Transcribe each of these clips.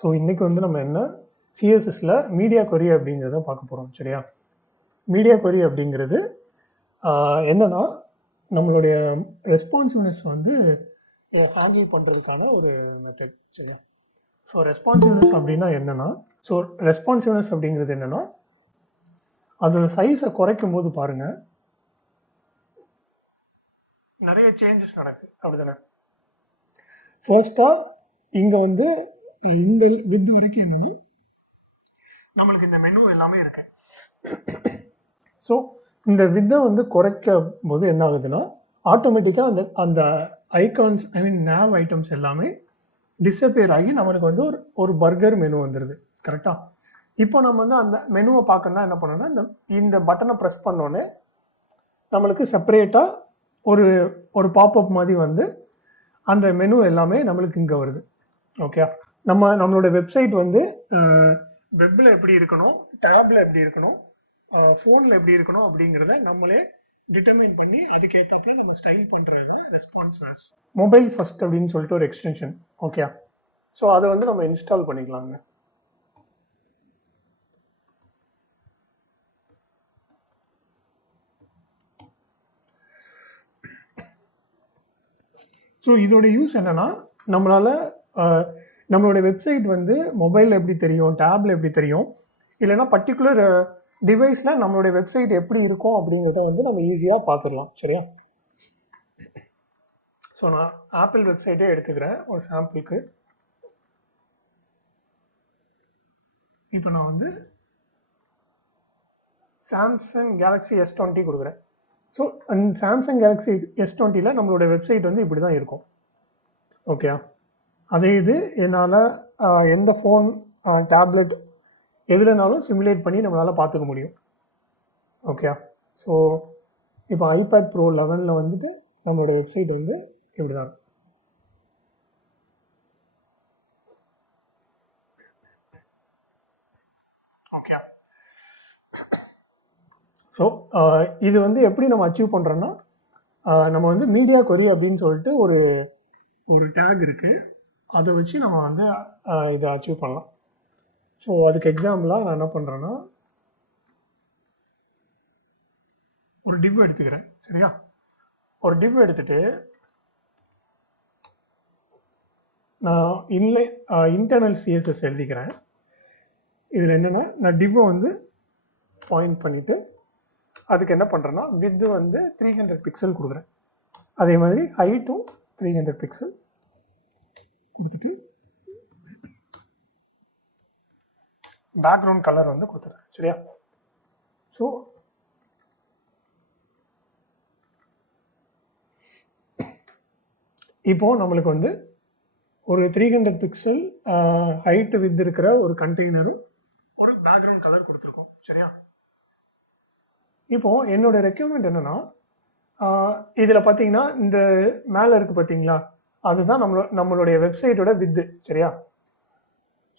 So இன்றைக்கி வந்து நம்ம என்ன சிஎஸ்எஸ்ல மீடியா கொரி அப்படிங்கிறத பார்க்க போகிறோம். சரியா? மீடியா கொரி அப்படிங்கிறது என்னன்னா நம்மளுடைய ரெஸ்பான்சிவ்னஸ் வந்து ஹேண்டில் பண்ணுறதுக்கான ஒரு மெத்தட். சரியா? ஸோ ரெஸ்பான்சிவ்னஸ் அப்படின்னா என்னன்னா, ரெஸ்பான்சிவ்னஸ் அப்படிங்கிறது என்னன்னா, அதோட சைஸை குறைக்கும் போது பாருங்க நிறைய சேஞ்சஸ் நடக்குது. அப்படிதானே? ஃபர்ஸ்டா இங்க வந்து இந்த வித் வரைக்கும் என்னன்னா நம்மளுக்கு இந்த மெனு எல்லாமே இருக்கு. ஸோ இந்த வித்தை வந்து குறைக்கும் போது என்ன ஆகுதுன்னா ஆட்டோமேட்டிக்காக அந்த ஐகான்ஸ் நேவ் ஐட்டம்ஸ் எல்லாமே டிஸப்பியர் ஆகி நம்மளுக்கு வந்து ஒரு பர்கர் மெனு வந்துடுது. கரெக்டாக? இப்போ நம்ம வந்து அந்த மெனுவை பார்க்கணும்னா என்ன பண்ணணும்னா இந்த பட்டனை ப்ரெஸ் பண்ணோன்னே நம்மளுக்கு செப்பரேட்டாக ஒரு பாப்அப் மாதிரி வந்து அந்த மெனு எல்லாமே நம்மளுக்கு இங்கே வருது. ஓகே, நம்மளோட வெப்சைட் வந்து வெப்பில் எப்படி இருக்கணும், டேப்பில் எப்படி இருக்கணும், ஃபோனில் எப்படி இருக்கணும் அப்படிங்கிறத நம்மளே டிட்டர்மைன் பண்ணி அதுக்கேற்றாப்புல நம்ம ஸ்டைல் பண்ணுறது தான் ரெஸ்பான்சிவ்னஸ். மொபைல் ஃபர்ஸ்ட் அப்படின்னு சொல்லிட்டு ஒரு எக்ஸ்டென்ஷன். ஓகே, ஸோ அதை வந்து நம்ம இன்ஸ்டால் பண்ணிக்கலாங்க. ஸோ இதோட யூஸ் என்னன்னா நம்மளோட வெப்சைட் வந்து மொபைலில் எப்படி தெரியும், டேப்ல எப்படி தெரியும், இல்லைன்னா பர்டிகுலர் டிவைஸில் நம்மளுடைய வெப்சைட் எப்படி இருக்கும் அப்படிங்கிறத வந்து நம்ம ஈஸியாக பார்த்துடலாம். சரியா? ஸோ நான் ஆப்பிள் வெப்சைட்டே எடுத்துக்கிறேன் ஒரு சாம்பிளுக்கு. இப்போ நான் வந்து சாம்சங் கேலக்ஸி S20 கொடுக்குறேன். ஸோ சாம்சங் கேலக்ஸி S20 நம்மளோட வெப்சைட் வந்து இப்படி தான் இருக்கும். ஓகே, அதே இது என்னால் எந்த ஃபோன், டேப்லெட் எதுலனாலும் சிமுலேட் பண்ணி நம்மளால் பார்த்துக்க முடியும். ஓகே, ஸோ இப்போ ஐபேட் ப்ரோ 11 வந்துட்டு நம்மளோட வெப்சைட் வந்து இப்படி தான் இருக்கும். ஓகே, ஸோ இது வந்து எப்படி நம்ம அச்சீவ் பண்ணுறோன்னா, நம்ம வந்து மீடியா கொரி அப்படின்னு சொல்லிட்டு ஒரு டேக் இருக்குது, அதை வச்சு நம்ம வந்து இதை அச்சீவ் பண்ணலாம். ஸோ அதுக்கு எக்ஸாம்பிளாக நான் என்ன பண்ணுறேன்னா ஒரு டிவ் எடுத்துக்கிறேன். சரியா? ஒரு டிவ் எடுத்துட்டு நான் இன்டர்னல் சிஎஸ்எஸ் எழுதிக்கிறேன். இதில் என்னென்னா நான் டிவ்வை வந்து பாயிண்ட் பண்ணிவிட்டு அதுக்கு என்ன பண்ணுறேன்னா வித்து வந்து 300 பிக்சல் கொடுக்குறேன். அதே மாதிரி ஹைட்டும் 300 பிக்சல் கொடுத்துட்டு பேக்ரவுண்ட் கலர் வந்து கொடுத்துறேன். சரியா? ஸோ இப்போ நம்மளுக்கு வந்து ஒரு 300 பிக்சல் ஹைட்டு வித் இருக்கிற ஒரு கண்டெய்னரும் ஒரு பேக்ரவுண்ட் கலர் கொடுத்துருக்கோம். சரியா? இப்போ என்னோட ரெக்யூர்மெண்ட் என்னன்னா இதில் பார்த்தீங்கன்னா இந்த மேலே இருக்குது பார்த்தீங்களா, அதுதான் நம்மளுடைய வெப்சைட்டோட வித்து. சரியா?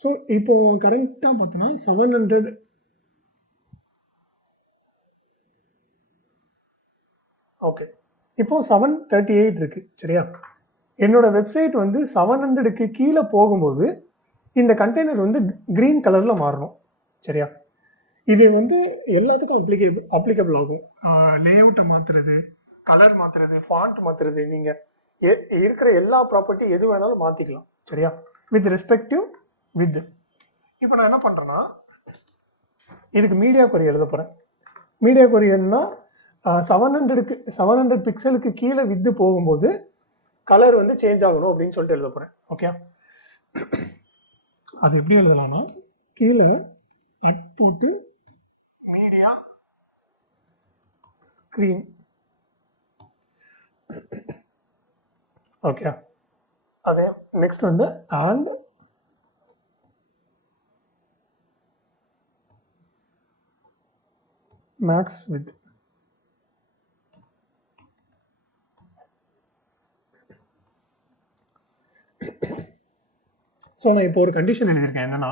ஸோ இப்போ கரெக்டாக பார்த்தோன்னா 700 ஓகே, இப்போ 738 இருக்கு. சரியா? என்னோட வெப்சைட் வந்து 700க்கு கீழே போகும்போது இந்த கண்டெய்னர் வந்து கிரீன் கலரில் மாறணும். சரியா? இது வந்து எல்லாத்துக்கும் அப்ளிகபிள் ஆகும். லேஅவுட்டை மாற்றுறது, கலர் மாற்றுறது, ஃபாண்ட் மாற்றுறது, நீங்கள் இருக்கிற எல்லா ப்ராப்பர்ட்டி எது வேணாலும் மாற்றிக்கலாம். சரியா? With respective with. இப்போ நான் என்ன பண்ணுறேன்னா இதுக்கு மீடியா கொரி எழுத போகிறேன். மீடியா கொரி என்னன்னா 700 பிக்சலுக்கு கீழே வித்து போகும்போது கலர் வந்து சேஞ்ச் ஆகணும் அப்படின்னு சொல்லிட்டு எழுத போகிறேன். ஓகே, அது எப்படி எழுதலாம்னா கீழே போட்டு மீடியா ஸ்க்ரீன். ஓகே, அதே நெக்ஸ்ட் வந்து அண்ட் மேக்ஸ் வித். ஸோ நான் இப்போ ஒரு கண்டிஷன் எழுதியிருக்கேன். என்னன்னா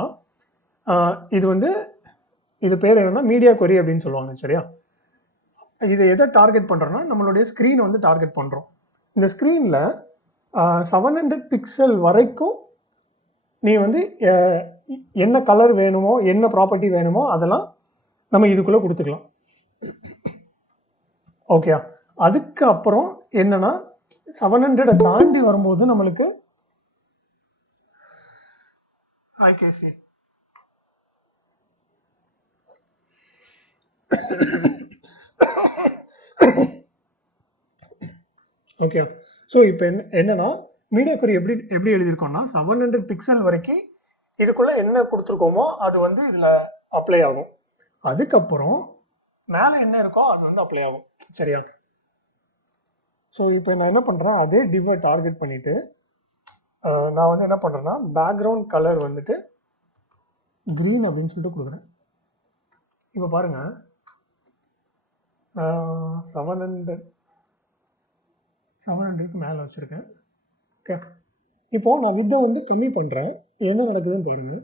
இது பேர் என்னன்னா மீடியா கொரி அப்படின்னு சொல்லுவாங்க. சரியா? இதை எதை டார்கெட் பண்ணுறோன்னா நம்மளுடைய ஸ்க்ரீனை வந்து டார்கெட் பண்ணுறோம். இந்த ஸ்க்ரீனில் 700 பிக்சல் வரைக்கும் நீ வந்து என்ன கலர் வேணுமோ என்ன ப்ராப்பர்ட்டி வேணுமோ அதெல்லாம் நம்ம இதுக்குள்ளே கொடுத்துக்கலாம். ஓகே, அதுக்கு அப்புறம் என்னன்னா 700 தாண்டி வரும்போது நம்மளுக்கு ஐகேசி ஓகே. ஸோ இப்போ என்னன்னா மீடியா கொரி எப்படி எழுதியிருக்கோம்னா 700 பிக்சல் வரைக்கும் இதுக்குள்ள என்ன கொடுத்துருக்கோமோ அது வந்து இதில் அப்ளை ஆகும். அதுக்கப்புறம் மேலே என்ன இருக்கோ அது வந்து அப்ளை ஆகும். சரியா? ஸோ இப்போ நான் என்ன பண்ணுறேன், அதே டிவை டார்கெட் பண்ணிட்டு நான் வந்து என்ன பண்ணுறேன்னா பேக்ரவுண்ட் கலர் வந்துட்டு க்ரீன் அப்படின்னு சொல்லிட்டு கொடுக்குறேன். இப்போ பாருங்க 700க்கு மேலே வச்சுருக்கேன். ஓகே, இப்போ நான் வித்தை வந்து கம்மி பண்ணுறேன். என்ன நடக்குதுன்னு பாருங்க.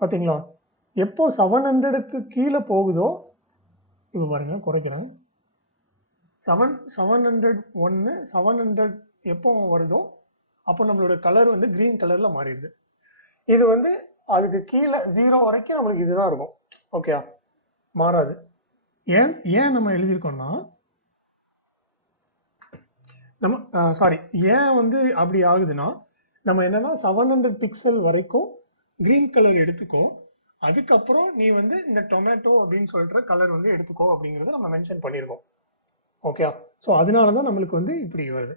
பார்த்தீங்களா? எப்போ 700க்கு கீழே போகுதோ இப்போ பாருங்க குறைக்கிறேன். 701 700 எப்போ வருதோ அப்போ நம்மளோட கலர் வந்து க்ரீன் கலரில் மாறிடுது. இது வந்து அதுக்கு கீழே 0 வரைக்கும் நம்மளுக்கு இதுதான் இருக்கும். ஓகே, மாறாது. ஏன் நம்ம எழுதியிருக்கோம்னா நம்ம ஏன் வந்து அப்படி ஆகுதுன்னா நம்ம என்னன்னா 700 பிக்சல் வரைக்கும் க்ரீன் கலர் எடுத்துக்கோ, அதுக்கப்புறம் நீ வந்து இந்த டொமேட்டோ அப்படின்னு சொல்கிற கலர் வந்து எடுத்துக்கோ அப்படிங்கிறத நம்ம மென்ஷன் பண்ணியிருக்கோம். ஓகே, ஸோ அதனால தான் நம்மளுக்கு வந்து இப்படி வருது.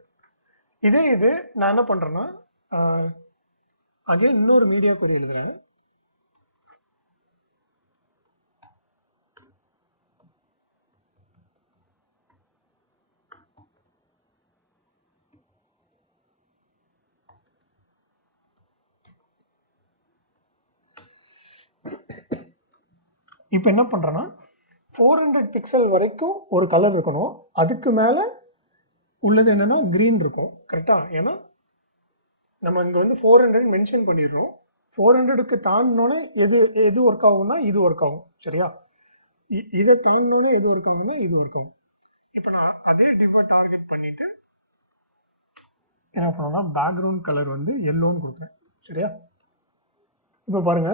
இது நான் என்ன பண்ணுறேன்னா அகைன் இன்னொரு மீடியா கொரி எழுதுறேன். இப்போ என்ன பண்ணுறேன்னா 400 பிக்சல் வரைக்கும் ஒரு கலர் இருக்கணும், அதுக்கு மேலே உள்ளது என்னன்னா க்ரீன் இருக்கும். கரெக்டாக? ஏன்னா நம்ம இங்கே வந்து 400 மென்ஷன் பண்ணிடுறோம். 400க்கு தாண்டினோன்னே எது ஒர்க் ஆகும்னா இது ஒர்க் ஆகும். சரியா? இதை தாண்டினோன்னே எது ஒர்க் ஆகும்னா இது ஒர்க் ஆகும். இப்போ நான் அதே டிவை டார்கெட் பண்ணிட்டு என்ன பண்ணோம்னா பேக்ரவுண்ட் கலர் வந்து எல்லோன்னு கொடுக்குறேன். சரியா? இப்போ பாருங்க,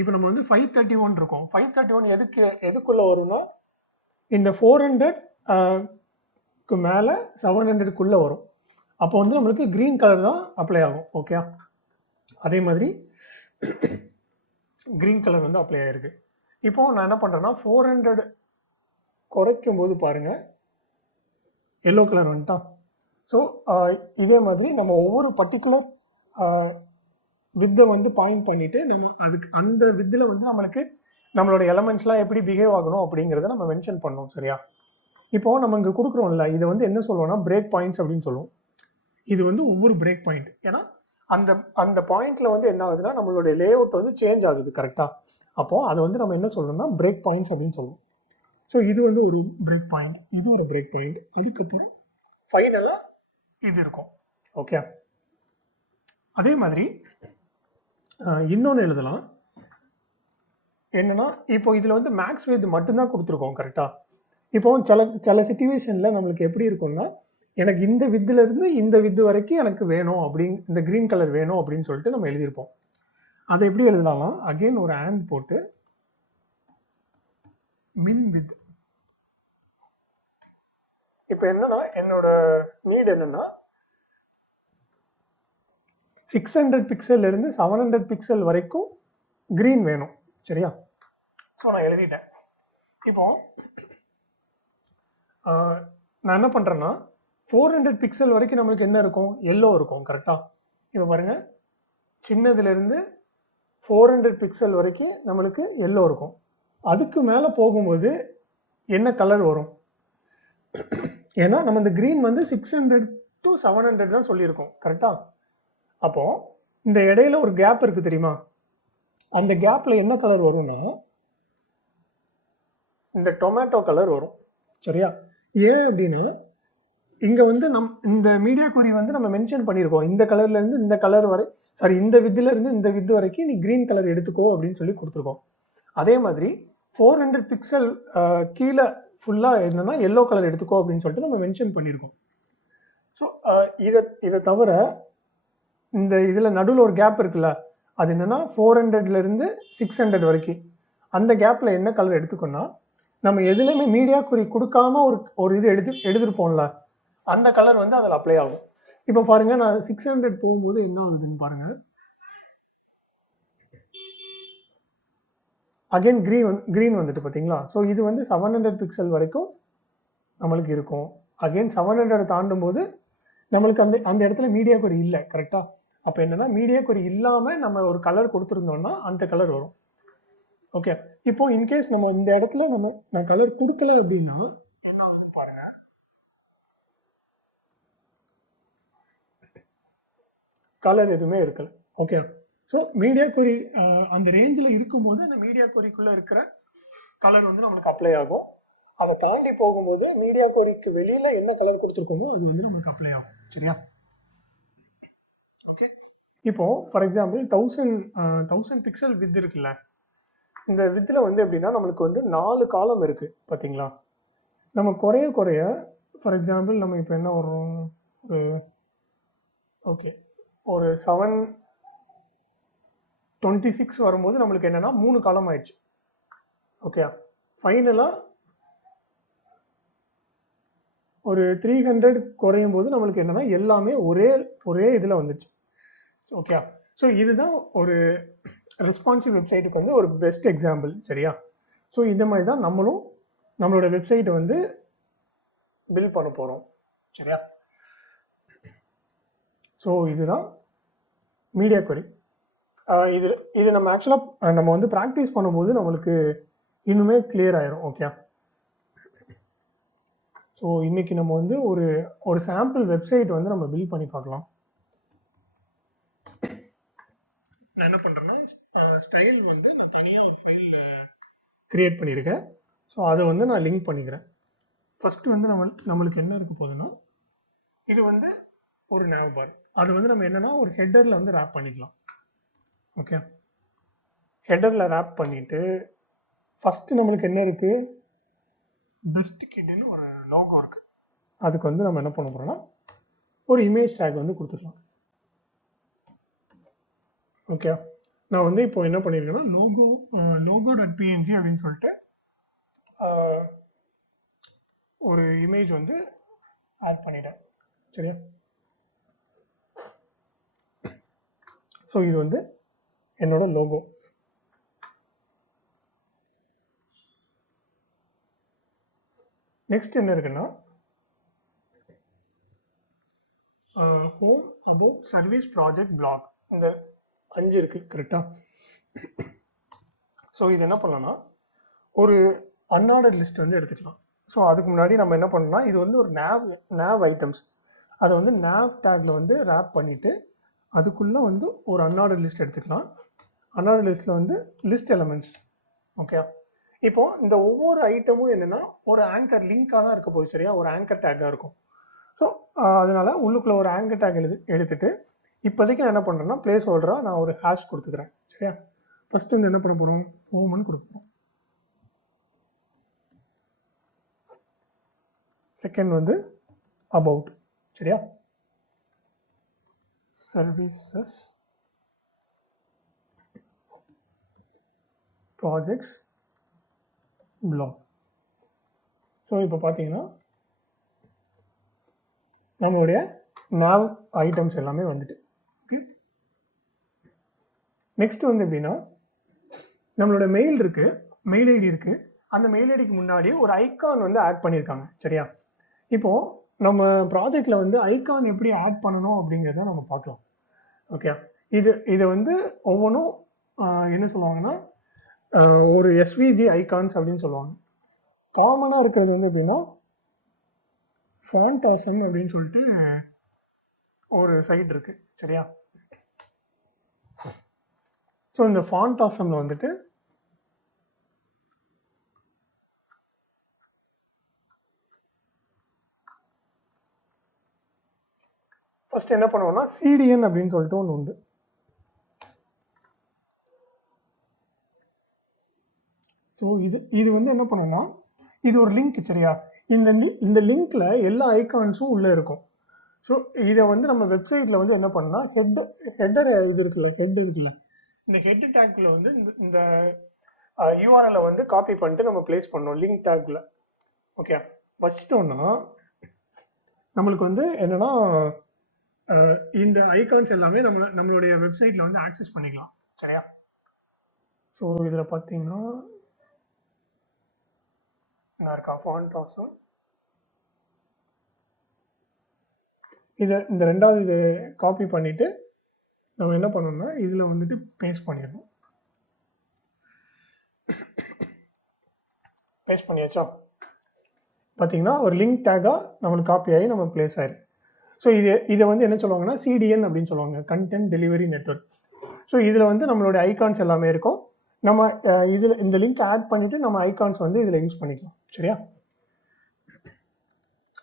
இப்போ நம்ம வந்து 531 இருக்கும். 531 எதுக்குள்ள வரும்னா இந்த 400க்கு மேலே 700க்குள்ள வரும். அப்போ வந்து நம்மளுக்கு க்ரீன் கலர் தான் அப்ளை ஆகும். ஓகே, அதே மாதிரி க்ரீன் கலர் வந்து அப்ளை ஆயிருக்கு. இப்போ நான் என்ன பண்ணுறேன்னா 400 குறைக்கும் போது பாருங்க எல்லோ கலர் வந்துட்டா. ஸோ இதே மாதிரி நம்ம ஒவ்வொரு பர்டிகுலர் வித்தை வந்து பாயிண்ட் பண்ணிட்டு நம்ம அதுக்கு அந்த வித்தில் வந்து நம்மளுக்கு நம்மளோட எலமெண்ட்ஸ்லாம் எப்படி பிஹேவ் ஆகணும் அப்படிங்கிறத நம்ம மென்ஷன் பண்ணோம். சரியா? இப்போ நம்ம இங்கே கொடுக்குறோம்ல, இதை வந்து என்ன சொல்லுவோம்னா பிரேக் பாயிண்ட்ஸ் அப்படின்னு சொல்லுவோம். இது வந்து ஒவ்வொரு பிரேக் பாயிண்ட். ஏன்னா அந்த அந்த பாயிண்ட்ல வந்து என்ன ஆகுதுன்னா நம்மளுடைய லே அவுட் வந்து சேஞ்ச் ஆகுது. கரெக்டா? அப்போ அதை வந்து நம்ம என்ன சொல்றோம்னா பிரேக் பாயிண்ட்ஸ் அப்படின்னு சொல்லுவோம். ஸோ இது வந்து ஒரு பிரேக் பாயிண்ட், இது ஒரு பிரேக் பாயிண்ட், அதுக்கப்புறம் ஃபைனலாக இது இருக்கும். ஓகே, அதே மாதிரி இன்னொன்று எழுதலாம். என்னன்னா இப்போ இதில் வந்து மேக்ஸ் வித் மட்டும்தான் கொடுத்துருக்கோம். கரெக்டா? இப்போ சில சிச்சுவேஷனில் நம்மளுக்கு எப்படி இருக்கும்னா எனக்கு இந்த வித்துல இருந்து இந்த வித்து வரைக்கும் எனக்கு வேணும் அப்படின்னு இந்த க்ரீன் கலர் வேணும் அப்படின்னு சொல்லிட்டு நம்ம எழுதியிருப்போம். அதை எப்படி எழுதலாம்னா அகெயின் ஒரு ஆண்ட் போட்டு மின் வித். இப்போ என்னன்னா என்னோட நீட் என்னன்னா 600 பிக்சல்ல இருந்து 700 பிக்சல் வரைக்கும் க்ரீன் வேணும். சரியா? ஸோ நான் எழுதிட்டேன். இப்போ நான் என்ன பண்ணுறேன்னா 400 பிக்சல் வரைக்கும் நம்மளுக்கு என்ன இருக்கும்? எல்லோ இருக்கும். கரெக்டா? இப்போ பாருங்க, சின்னதுலேருந்து 400 பிக்சல் வரைக்கும் நம்மளுக்கு எல்லோ இருக்கும். அதுக்கு மேலே போகும்போது என்ன கலர் வரும்? ஏன்னா நம்ம இந்த க்ரீன் வந்து 600 to 700 தான் சொல்லியிருக்கோம். கரெக்டா? அப்போ இந்த இடையில ஒரு கேப் இருக்கு தெரியுமா? அந்த கேப்ல என்ன கலர் வரும்னா இந்த டொமேட்டோ கலர் வரும். சரியா? ஏன் அப்படின்னா இங்க வந்து இந்த மீடியா கொரி வந்து நம்ம மென்ஷன் பண்ணியிருக்கோம், இந்த கலர்ல இருந்து இந்த கலர் வரை, இந்த வித்துல இருந்து இந்த வித்து வரைக்கும் நீ கிரீன் கலர் எடுத்துக்கோ அப்படின்னு சொல்லி கொடுத்துருக்கோம். அதே மாதிரி 400 பிக்சல் கீழே ஃபுல்லா என்னன்னா எல்லோ கலர் எடுத்துக்கோ அப்படின்னு சொல்லிட்டு நம்ம மென்ஷன் பண்ணியிருக்கோம். ஸோ இதை தவிர இந்த இதில் நடுவில் ஒரு கேப் இருக்குல்ல, அது என்னென்னா 400லேருந்து 600 வரைக்கும். அந்த கேப்பில் என்ன கலர் எடுத்துக்கோன்னா, நம்ம எதுலையுமே மீடியா குறி கொடுக்காம ஒரு இது எடுத்துருப்போம்ல, அந்த கலர் வந்து அதில் அப்ளை ஆகும். இப்போ பாருங்கள், நான் 600 போகும்போது என்ன ஆகுதுன்னு பாருங்கள். அகைன் க்ரீன் வந்துட்டு பார்த்தீங்களா. ஸோ இது வந்து 700 பிக்சல் வரைக்கும் நம்மளுக்கு இருக்கும். அகைன் 700 தாண்டும் போது நம்மளுக்கு அந்த இடத்துல மீடியா குறி இல்லை. கரெக்டாக? அப்போ என்னென்னா, மீடியா குறி இல்லாமல் நம்ம ஒரு கலர் கொடுத்துருந்தோம்னா அந்த கலர் வரும். ஓகே. இப்போ இன்கேஸ் நம்ம இந்த இடத்துல நான் கலர் கொடுக்கல அப்படின்னா என்ன ஆகும் பாருங்க. கலர் எதுவுமே இருக்கல. ஓகே. ஸோ மீடியா குறி அந்த ரேஞ்சில் இருக்கும்போது அந்த மீடியா குறிக்குள்ளே இருக்கிற கலர் வந்து நம்மளுக்கு அப்ளை ஆகும். அதை தாண்டி போகும்போது மீடியா குறிக்கு வெளியில் என்ன கலர் கொடுத்துருக்கோமோ அது வந்து நம்மளுக்கு அப்ளை ஆகும். சரியா? ஓகே. இப்போ ஃபார் எக்ஸாம்பிள் 1000 பிக்சல் வித் இருக்குல்ல, இந்த வித்தில் வந்து எப்படின்னா நம்மளுக்கு வந்து 4 காலம் இருக்குது பார்த்தீங்களா. நம்ம குறைய ஃபார் எக்ஸாம்பிள் நம்ம இப்போ என்ன வரும், ஓகே ஒரு 726 வரும்போது நம்மளுக்கு என்னென்னா 3 காலம் ஆயிடுச்சு. ஓகே. ஃபைனலாக ஒரு 300 குறையும் போது நம்மளுக்கு என்னென்னா எல்லாமே ஒரே இதில் வந்துச்சு. ஓகே. ஸோ இதுதான் ஒரு ரெஸ்பான்சிவ் வெப்சைட்டுக்கு வந்து ஒரு பெஸ்ட் எக்ஸாம்பிள். சரியா? ஸோ இந்த மாதிரி தான் நம்மளோட வெப்சைட்டை வந்து பில்ட் பண்ண போகிறோம். சரியா? ஸோ இதுதான் மீடியா கொரி. இது நம்ம ஆக்சுவலாக நம்ம வந்து ப்ராக்டிஸ் பண்ணும்போது நம்மளுக்கு இன்னுமே கிளியர் ஆயிரும். ஓகே. ஸோ இன்னைக்கு நம்ம வந்து ஒரு சாம்பிள் வெப்சைட் வந்து நம்ம பில்ட் பண்ணி பார்க்கலாம். நான் என்ன பண்ணுறேன்னா, ஸ்டைல் வந்து நான் தனியாக ஒரு ஃபைல் கிரியேட் பண்ணியிருக்கேன். ஸோ அதை வந்து நான் லிங்க் பண்ணிக்கிறேன். ஃபஸ்ட்டு வந்து நம்மளுக்கு என்ன இருக்க போகுதுன்னா, இது வந்து ஒரு nav bar. அது வந்து நம்ம என்னென்னா ஒரு ஹெட்டரில் வந்து ரேப் பண்ணிக்கலாம். ஓகே. ஹெட்டரில் ரேப் பண்ணிவிட்டு ஃபஸ்ட்டு நம்மளுக்கு என்ன இருக்குது, பெஸ்ட் கிட்னு ஒரு லோகோ இருக்குது. அதுக்கு வந்து நம்ம என்ன பண்ண போகிறோம்னா ஒரு இமேஜ் டேக் வந்து கொடுத்துக்கலாம். ஓகே. நான் வந்து இப்போ என்ன பண்ணியிருக்கேன்னா logo.png அப்படின்னு சொல்லிட்டு ஒரு இமேஜ் வந்து ஆட் பண்ணிட்டேன். சரியா? ஸோ இது வந்து என்னோட லோகோ. நெக்ஸ்ட் என்ன இருக்குன்னா, home, about, service, project, blog, இந்த 5 இருக்கு. கரெக்டா? ஸோ இது என்ன பண்ணலாம்னா ஒரு அன்ஆர்டர் லிஸ்ட் வந்து எடுத்துக்கலாம். ஸோ அதுக்கு முன்னாடி நம்ம என்ன பண்ணோம்னா, இது வந்து ஒரு nav ஐட்டம்ஸ், அதை வந்து nav டேக்ல வந்து ரேப் பண்ணிவிட்டு அதுக்குள்ளே வந்து ஒரு அன்ஆர்டர் லிஸ்ட் எடுத்துக்கலாம். அன்ஆர்டர் லிஸ்ட்டில் வந்து லிஸ்ட் எலமெண்ட்ஸ். ஓகே. இப்போ இந்த ஒவ்வொரு ஐட்டமும் என்னென்னா ஒரு ஆங்கர் லிங்காக தான் இருக்க போகுது. சரியா? ஒரு ஆங்கர் டேக்காக இருக்கும். ஸோ அதனால் உள்ளுக்குள்ளே ஒரு ஆங்கர் டேக் எடுத்துட்டு இப்போதைக்கு நான் என்ன பண்ணுறேன்னா பிளேஸ் ஹோல்டராக நான் ஒரு ஹேஷ் கொடுத்துக்கிறேன். சரியா? ஃபஸ்ட்டு வந்து என்ன பண்ண போகிறோம், ஹோம்னு கொடுப்போம். செகண்ட் வந்து அபவுட். சரியா? Services, projects, black. ஸோ இப்போ பார்த்தீங்கன்னா நம்மளுடைய nav ஐட்டம்ஸ் எல்லாமே வந்துட்டு. ஓகே. நெக்ஸ்ட் வந்து எப்படின்னா, நம்மளோட மெயில் இருக்குது, மெயில் ஐடி இருக்குது. அந்த மெயில் ஐடிக்கு முன்னாடி ஒரு ஐக்கான் வந்து ஆட் பண்ணியிருக்காங்க. சரியா? இப்போது நம்ம ப்ராஜெக்டில் வந்து ஐக்கான் எப்படி ஆட் பண்ணணும் அப்படிங்கிறத நம்ம பார்க்கலாம். ஓகே. இதை வந்து ஒவ்வொன்றும் என்ன சொல்லுவாங்கன்னா ஒரு எஸ்விஜி ஐகான்ஸ் அப்படின்னு சொல்லுவாங்க. காமனாக இருக்கிறது வந்து எப்படின்னா ஃபாண்டாசம் அப்படின்னு சொல்லிட்டு ஒரு சைட் இருக்குது. சரியா? ஸோ இந்த ஃபாண்டாசமில் வந்துட்டு ஃபர்ஸ்ட் என்ன பண்ணுவோம்னா சிடிஎன் அப்படின்னு சொல்லிட்டு ஒன்று உண்டு. ஸோ இது வந்து என்ன பண்ணணும்னா, இது ஒரு லிங்க். சரியா? இந்த லிங்க்ல எல்லா ஐகான்ஸும் உள்ளே இருக்கும். ஸோ இதை வந்து நம்ம வெப்சைட்டில் வந்து என்ன பண்ணால் ஹெட்டர் இருக்குல்ல இந்த ஹெட் டேக்ல வந்து இந்த யூஆர்எல்லை வந்து காப்பி பண்ணிட்டு நம்ம பிளேஸ் பண்ணோம் லிங்க் டேக்ல. ஓகே, வச்சிட்டோம்னா நம்மளுக்கு வந்து என்னன்னா இந்த ஐகான்ஸ் எல்லாமே நம்மளுடைய வெப்சைட்ல வந்து ஆக்சஸ் பண்ணிக்கலாம். சரியா? ஸோ இதில் பார்த்தீங்கன்னா நான் இருக்கா ஃபாண்ட் ஆசம் இந்த ரெண்டாவது இது காப்பி பண்ணிட்டு நம்ம என்ன பண்ணோம்னா இதில் வந்துட்டு பேஸ்ட் பண்ணிடணும். பேஸ்ட் பண்ணியாச்சா? பார்த்தீங்கன்னா ஒரு லிங்க் டேக்காக நம்மளுக்கு காப்பி ஆகி நம்ம பிளேஸ் ஆயிடும். ஸோ இதை வந்து என்ன சொல்லுவாங்கன்னா சிடிஎன் அப்படின்னு சொல்லுவாங்க, கண்டென்ட் டெலிவரி நெட்வொர்க். ஸோ இதில் வந்து நம்மளுடைய ஐகான்ஸ் எல்லாமே இருக்கும். நம்ம இதில் இந்த லிங்க் ஆட் பண்ணிவிட்டு நம்ம ஐகான்ஸ் வந்து இதில் யூஸ் பண்ணிக்கலாம். சரியா?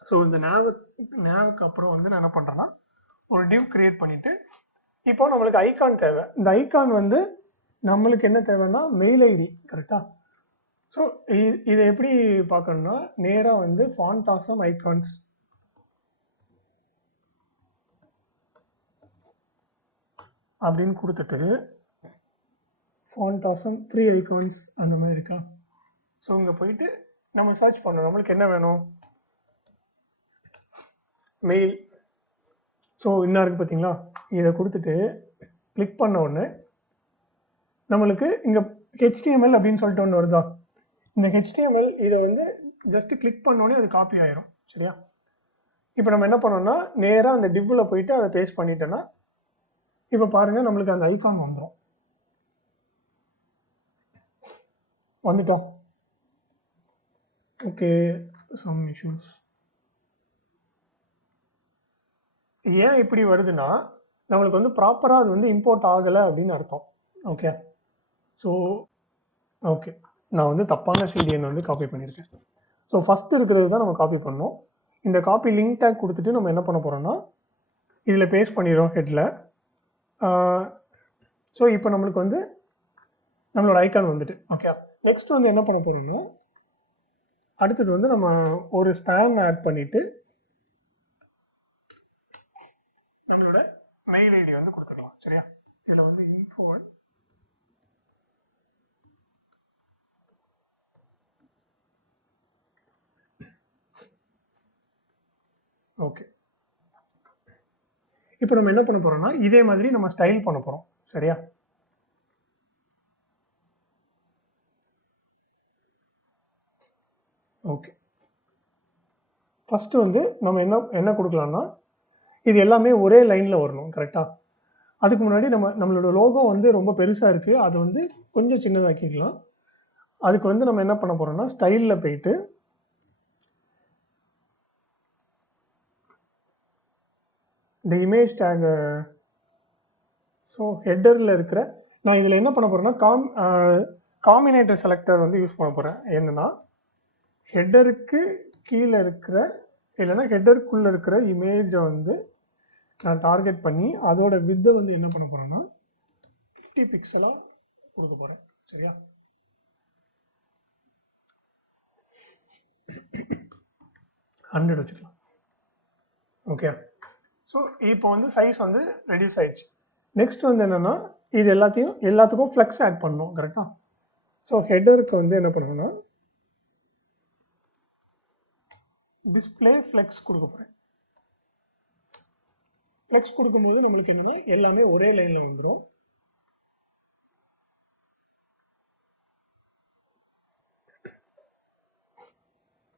ஸோ இந்த நேவுக்கு அப்புறம் வந்து நான் என்ன பண்ணுறேன்னா ஒரு டிவ் கிரியேட் பண்ணிவிட்டு இப்போ நம்மளுக்கு ஐகான் தேவை. இந்த ஐகான் வந்து நம்மளுக்கு என்ன தேவைன்னா மெயில் ஐடி. கரெக்டாக? ஸோ இதை எப்படி பார்க்கணும்னா நேராக வந்து ஃபாண்ட் ஆசம் ஐகான்ஸ் அப்படின்னு கொடுத்துட்டு ஃபாண்ட் ஆசம் ஃப்ரீ ஐகான்ஸ் அந்த மாதிரி இருக்கா. ஸோ இங்கே போயிட்டு நம்ம சர்ச் பண்ணணும் நம்மளுக்கு என்ன வேணும், மெயில். ஸோ என்ன இருக்குது பார்த்தீங்களா, இதை கொடுத்துட்டு கிளிக் பண்ண உடனே நம்மளுக்கு இங்கே HTML அப்படின்னு சொல்லிட்டு ஒன்று வருதா. இந்த HTML இதை வந்து ஜஸ்ட் கிளிக் பண்ணோடனே அது காப்பி ஆயிரும். சரியா? இப்போ நம்ம என்ன பண்ணோம்னா நேராக அந்த டிவ்வில் போயிட்டு அதை பேஸ்ட் பண்ணிட்டோன்னா இப்போ பாருங்கள் நம்மளுக்கு அந்த ஐகான் வந்துட்டோம். Okay, some issues. ஏன் இப்படி வருதுன்னா நம்மளுக்கு வந்து ப்ராப்பராக அது வந்து இம்போர்ட் ஆகலை அப்படின்னு அர்த்தம். ஓகே, ஸோ ஓகே நான் வந்து தப்பான சிடிஎன் வந்து காப்பி பண்ணியிருக்கேன். ஸோ ஃபஸ்ட்டு இருக்கிறது தான் நம்ம காப்பி பண்ணோம். இந்த காப்பி லிங்க் டேக் கொடுத்துட்டு நம்ம என்ன பண்ண போகிறோம்னா இதில் பேஸ்ட் பண்ணிடுறோம் ஹெட்டில். ஸோ இப்போ நம்மளுக்கு வந்து நம்மளோட ஐக்கான் வந்துட்டு. ஓகே, நெக்ஸ்ட் வந்து என்ன பண்ண போகிறோம்னா அடுத்தது வந்து நம்ம ஒரு ஸ்பேன் ஆட் பண்ணிவிட்டு நம்மளோட மெயில் ஐடி வந்து கொடுத்துக்கலாம். சரியா? இதில் வந்து info. ஓகே, இப்போ நம்ம என்ன பண்ண போகிறோம்னா இதே மாதிரி நம்ம ஸ்டைல் பண்ண போகிறோம். சரியா? ஓகே, ஃபஸ்ட்டு வந்து நம்ம என்ன கொடுக்கலாம்னா இது எல்லாமே ஒரே லைனில் வரணும். கரெக்டாக? அதுக்கு முன்னாடி நம்மளோட லோகோ வந்து ரொம்ப பெருசாக இருக்குது, அது வந்து கொஞ்சம் சின்னதாக்கிக்கலாம். அதுக்கு வந்து நம்ம என்ன பண்ண போகிறோம்னா ஸ்டைலில் போயிட்டு இந்த இமேஜ் டேக். ஸோ ஹெட்டரில் இருக்கிற நான் இதில் என்ன பண்ண போகிறேன்னா காம்பினேட்டர் செலக்டர் வந்து யூஸ் பண்ண போகிறேன். என்னென்னா ஹெட்டருக்கு கீழே இருக்கிற இல்லைன்னா ஹெட்டருக்குள்ளே இருக்கிற இமேஜை வந்து நான் டார்கெட் பண்ணி அதோட வித்தை வந்து என்ன பண்ண போகிறேன்னா 50 பிக்சலாக கொடுக்க போகிறேன். சரியா? 100 வச்சுக்கலாம். ஓகே, ஸோ இப்போ வந்து சைஸ் வந்து ரெடியூஸ் ஆயிடுச்சு. நெக்ஸ்ட் வந்து என்னென்னா இது எல்லாத்துக்கும் ஃப்ளெக்ஸ் ஆட் பண்ணணும். கரெக்டாக? ஸோ ஹெட்டருக்கு வந்து என்ன பண்ணணும்னா டிஸ்பிளே ஃப்ளெக்ஸ் கொடுக்க போகிறேன். ஃப்ளெக்ஸ் கொடுக்கும்போது நம்மளுக்கு என்னென்னா எல்லாமே ஒரே லைனில் வந்துடும்.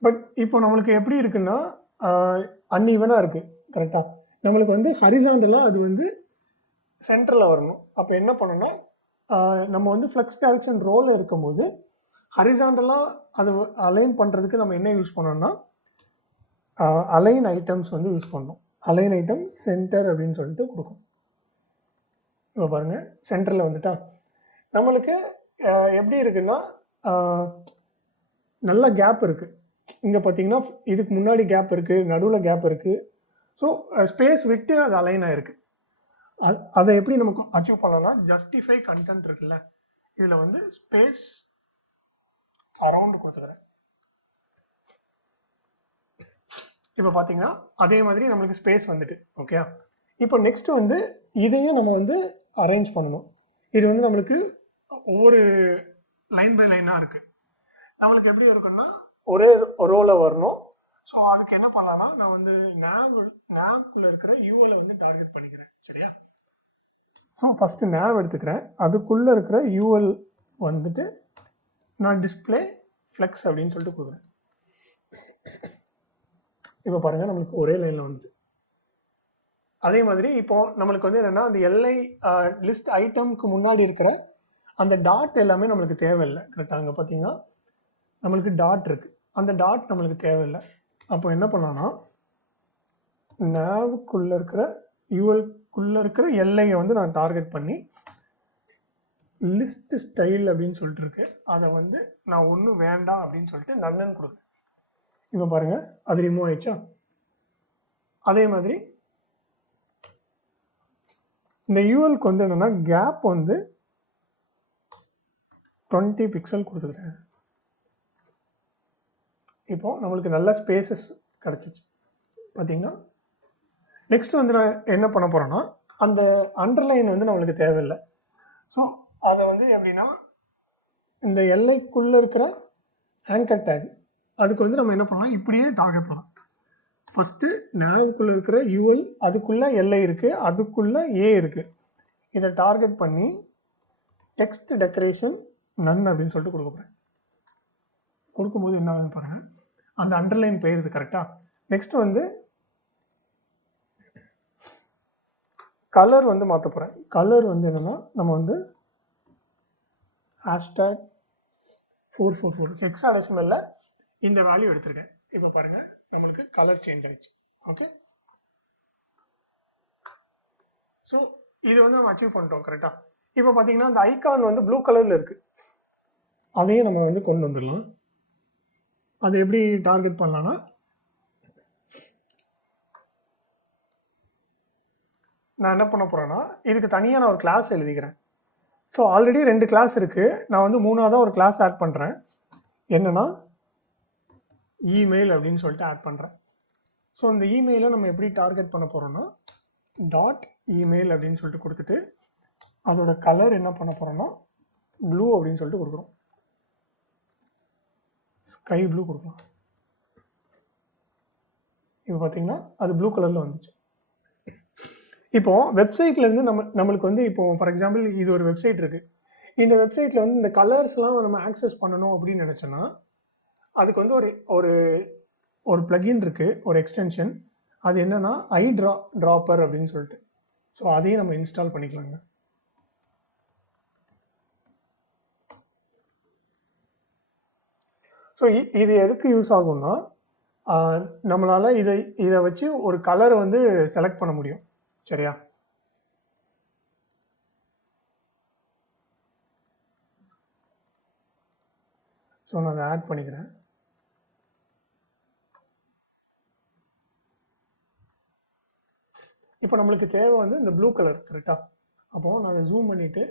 பட் இப்போ நம்மளுக்கு எப்படி இருக்குன்னா அன்ஈவனாக இருக்குது. கரெக்டாக? நம்மளுக்கு வந்து ஹரிசாண்டலாக அது வந்து சென்டரில் வரணும். அப்போ என்ன பண்ணணும்னா நம்ம வந்து ஃப்ளெக்ஸ் டைரக்ஷன் ரோலில் இருக்கும்போது ஹரிசாண்டலாக அது அலைன் பண்ணுறதுக்கு நம்ம என்ன யூஸ் பண்ணோம்னா அலைன் ஐட்டம்ஸ் வந்து யூஸ் பண்ணணும். அலைன் ஐட்டம் சென்டர் அப்படின்னு சொல்லிட்டு கொடுக்கும். இப்போ பாருங்கள் சென்டரில் வந்துட்டா நம்மளுக்கு எப்படி இருக்குன்னா நல்ல கேப் இருக்குது. இங்கே பார்த்தீங்கன்னா இதுக்கு முன்னாடி கேப் இருக்குது, நடுவில் கேப் இருக்குது. ஸோ ஸ்பேஸ் விட்டு அது அலைன் ஆகிருக்கு. அதை எப்படி நமக்கு அச்சீவ் பண்ணலாம்னா ஜஸ்டிஃபை கண்டென்ட் இருக்குல்ல, இதில் வந்து ஸ்பேஸ் அரவுண்ட் கொடுத்துக்கிறேன். இப்போ பார்த்தீங்கன்னா அதே மாதிரி நம்மளுக்கு ஸ்பேஸ் வந்துட்டு. ஓகே, இப்போ நெக்ஸ்ட் வந்து இதையும் நம்ம வந்து அரேஞ்ச் பண்ணணும். இது வந்து நம்மளுக்கு ஒவ்வொரு லைன் பை லைனாக இருக்குது. நம்மளுக்கு எப்படி இருக்குன்னா ஒரே ரோவில் வரணும். ஸோ அதுக்கு என்ன பண்ணலாம்னா நான் வந்து நேவ்க்குள்ளே இருக்கிற யூஎல் வந்து டார்கெட் பண்ணிக்கிறேன். சரியா? ஸோ ஃபஸ்ட்டு நேவ் எடுத்துக்கிறேன். அதுக்குள்ளே இருக்கிற யூஎல் வந்துட்டு நான் டிஸ்பிளே ஃப்ளெக்ஸ் அப்படின்னு சொல்லிட்டு கொடுக்குறேன். இப்போ பாருங்கள் நம்மளுக்கு ஒரே லைனில் வந்துட்டு. அதே மாதிரி இப்போ நம்மளுக்கு வந்து என்னென்னா அந்த எல்ஐ லிஸ்ட் ஐட்டம்க்கு முன்னாடி இருக்கிற அந்த டாட் எல்லாமே நம்மளுக்கு தேவையில்லை. கரெக்டாக? அங்கே பார்த்தீங்கன்னா நம்மளுக்கு டாட் இருக்குது. அந்த டாட் நம்மளுக்கு தேவையில்லை. அப்போ என்ன பண்ணலாம்னா நேவுக்குள்ளே இருக்கிற யூஎல்குள்ளே இருக்கிற எல்ஐயை வந்து நான் டார்கெட் பண்ணி லிஸ்ட் ஸ்டைல் அப்படின்னு சொல்லிட்டு இருக்கு, அதை வந்து நான் ஒன்றும் வேண்டாம் அப்படின்னு சொல்லிட்டு நன்னு கொடுக்குறேன். இப்போ பாருங்கள் அது ரிமூவ் ஆயிடுச்சா? அதே மாதிரி இந்த யூஎல்க்கு வந்து என்னென்னா கேப் வந்து 20 பிக்சல் கொடுத்துக்கிறேன். இப்போ நம்மளுக்கு நல்ல ஸ்பேசஸ் கிடச்சிச்சு பார்த்தீங்கன்னா. நெக்ஸ்ட் வந்து நான் என்ன பண்ண போகிறேன்னா அந்த அண்டர்லைன் வந்து நம்மளுக்கு தேவையில்லை. ஸோ அதை வந்து எப்படின்னா இந்த எல்லைக்குள்ளே இருக்கிற ஆங்கர் டேக் அதுக்கு வந்து நம்ம என்ன பண்ணலாம், இப்படியே டார்கெட் பண்ணலாம். ஃபஸ்ட்டு நேவுக்குள்ளே இருக்கிற யூஎல் அதுக்குள்ளே எல்ஐ இருக்குது, அதுக்குள்ளே ஏ இருக்குது. இதை டார்கெட் பண்ணி டெக்ஸ்ட் டெக்கரேஷன் நன் அப்படின்னு சொல்லிட்டு கொடுக்க போகிறேன். கொடுக்கும்போது என்ன ஆகுதுன்னு பாருங்கள், அந்த அண்டர்லைன் போயிருது. கரெக்டாக? நெக்ஸ்ட் வந்து கலர் வந்து மாற்ற போகிறேன். கலர் வந்து என்னென்னா நம்ம வந்து ஹேஷ்டேக் 444 ஹெக்ஸாடெசிமல்ல இந்த வேல்யூ எடுத்திருக்கேன். இப்போ பாருங்கள் நம்மளுக்கு கலர் சேஞ்ச் ஆயிடுச்சு. ஓகே, ஸோ இது வந்து நம்ம அச்சீவ் பண்ணிட்டோம். கரெக்டாக? இப்போ பார்த்தீங்கன்னா அந்த ஐகான் வந்து ப்ளூ கலரில் இருக்குது. அதையும் நம்ம வந்து கொண்டு வந்துடலாம். அதை எப்படி டார்கெட் பண்ணலான்னா நான் என்ன பண்ண போகிறேன்னா இதுக்கு தனியாக நான் ஒரு கிளாஸ் எழுதிக்கிறேன். ஸோ ஆல்ரெடி 2 கிளாஸ் இருக்குது. நான் வந்து 3ஆவதாக ஒரு கிளாஸ் ஆட் பண்ணுறேன். என்னென்னா இமெயில் அப்படின்னு சொல்லிட்டு ஆட் பண்ணுறேன். ஸோ இந்த இமெயிலை நம்ம எப்படி டார்கெட் பண்ண போகிறோம்னா டாட் இமெயில் அப்படின்னு சொல்லிட்டு கொடுத்துட்டு அதோட கலர் என்ன பண்ண போகிறோம்னா ப்ளூ அப்படின்னு சொல்லிட்டு கொடுக்குறோம். ஸ்கை ப்ளூ கொடுக்கலாம். இப்போ பார்த்தீங்கன்னா அது ப்ளூ கலரில் வந்துச்சு. இப்போ வெப்சைட்லேருந்து நம்மளுக்கு வந்து இப்போ ஃபார் எக்ஸாம்பிள் இது ஒரு வெப்சைட் இருக்குது. இந்த வெப்சைட்டில் வந்து இந்த கலர்ஸ்லாம் நம்ம ஆக்சஸ் பண்ணணும் அப்படின்னு நினச்சோன்னா அதுக்கு வந்து ஒரு ஒரு பிளகின் இருக்குது, ஒரு எக்ஸ்டென்ஷன். அது என்னென்னா ட்ராப்பர் அப்படின்னு சொல்லிட்டு. ஸோ அதையும் நம்ம இன்ஸ்டால் பண்ணிக்கலாங்க. ஸோ இது எதுக்கு யூஸ் ஆகும்னா நம்மளால் இதை வச்சு ஒரு கலரை வந்து செலக்ட் பண்ண முடியும். சரியா? ஸோ நான் அதை ஆட் பண்ணிக்கிறேன். இப்போ நம்மளுக்கு தேவை வந்து இந்த ப்ளூ கலர். கரெக்டாக? அப்போது நான் அதை ஜூம் பண்ணிவிட்டு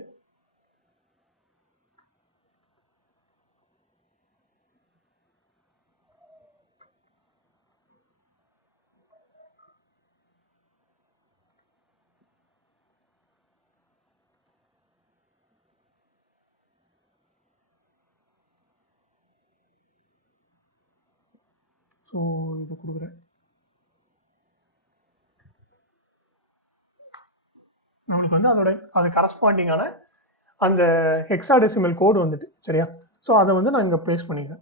ஸோ இதை கொடுக்குறேன். நம்மளுக்கு வந்து அது கரஸ்பாண்டிங்கான அந்த ஹெக்ஸாடெசிமல் கோடு வந்துட்டு. சரியா? ஸோ அதை வந்து நான் இங்கே பேஸ்ட் பண்ணிக்கிறேன்.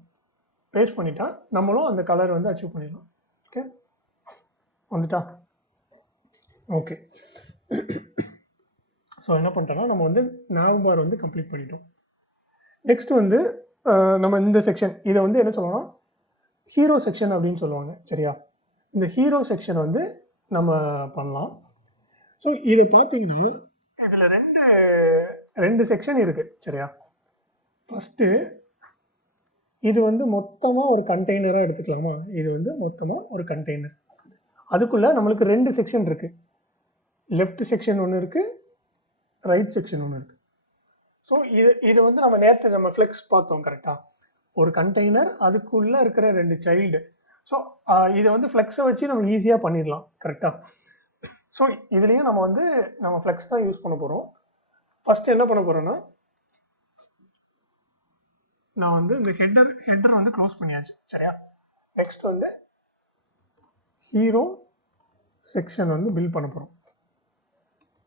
பேஸ்ட் பண்ணிட்டா நம்மளும் அந்த கலர் வந்து அச்சீவ் பண்ணிடலாம். ஓகே, வந்துட்டா? ஓகே, ஸோ என்ன பண்ணிட்டோன்னா நம்ம வந்து nav பார் வந்து கம்ப்ளீட் பண்ணிட்டோம். நெக்ஸ்ட் வந்து நம்ம இந்த செக்ஷன் இதை வந்து என்ன சொல்லணும்னா ஹீரோ செக்ஷன் அப்படின்னு சொல்லுவாங்க. சரியா? இந்த ஹீரோ செக்ஷன் வந்து நம்ம பண்ணலாம். ஸோ இதை பார்த்தீங்கன்னா இதில் ரெண்டு செக்ஷன் இருக்குது. சரியா? ஃபஸ்ட்டு இது வந்து மொத்தமாக ஒரு கண்டெய்னராக எடுத்துக்கலாமா? இது வந்து மொத்தமாக ஒரு கண்டெய்னர். அதுக்குள்ளே நம்மளுக்கு 2 செக்ஷன் இருக்குது. லெஃப்ட் செக்ஷன் ஒன்று இருக்குது, ரைட் செக்ஷன் ஒன்று இருக்குது. ஸோ இது வந்து நம்ம நேற்று ஃப்ளெக்ஸ் பார்த்தோம். கரெக்டாக? ஒரு கண்டெய்னர், அதுக்குள்ளே இருக்கிற 2 சைல்டு, ஸோ இதை வந்து ஃப்ளெக்ஸை வச்சு நம்ம ஈஸியாக பண்ணிடலாம் கரெக்டாக. ஸோ இதுலேயும் நம்ம ஃப்ளெக்ஸ் தான் யூஸ் பண்ண போகிறோம். ஃபர்ஸ்ட் என்ன பண்ண போகிறேன்னா, நான் வந்து இந்த ஹெட்டர் வந்து க்ளோஸ் பண்ணியாச்சு சரியா. நெக்ஸ்ட் வந்து ஹீரோ செக்ஷன் வந்து பில்ட் பண்ண போகிறோம்.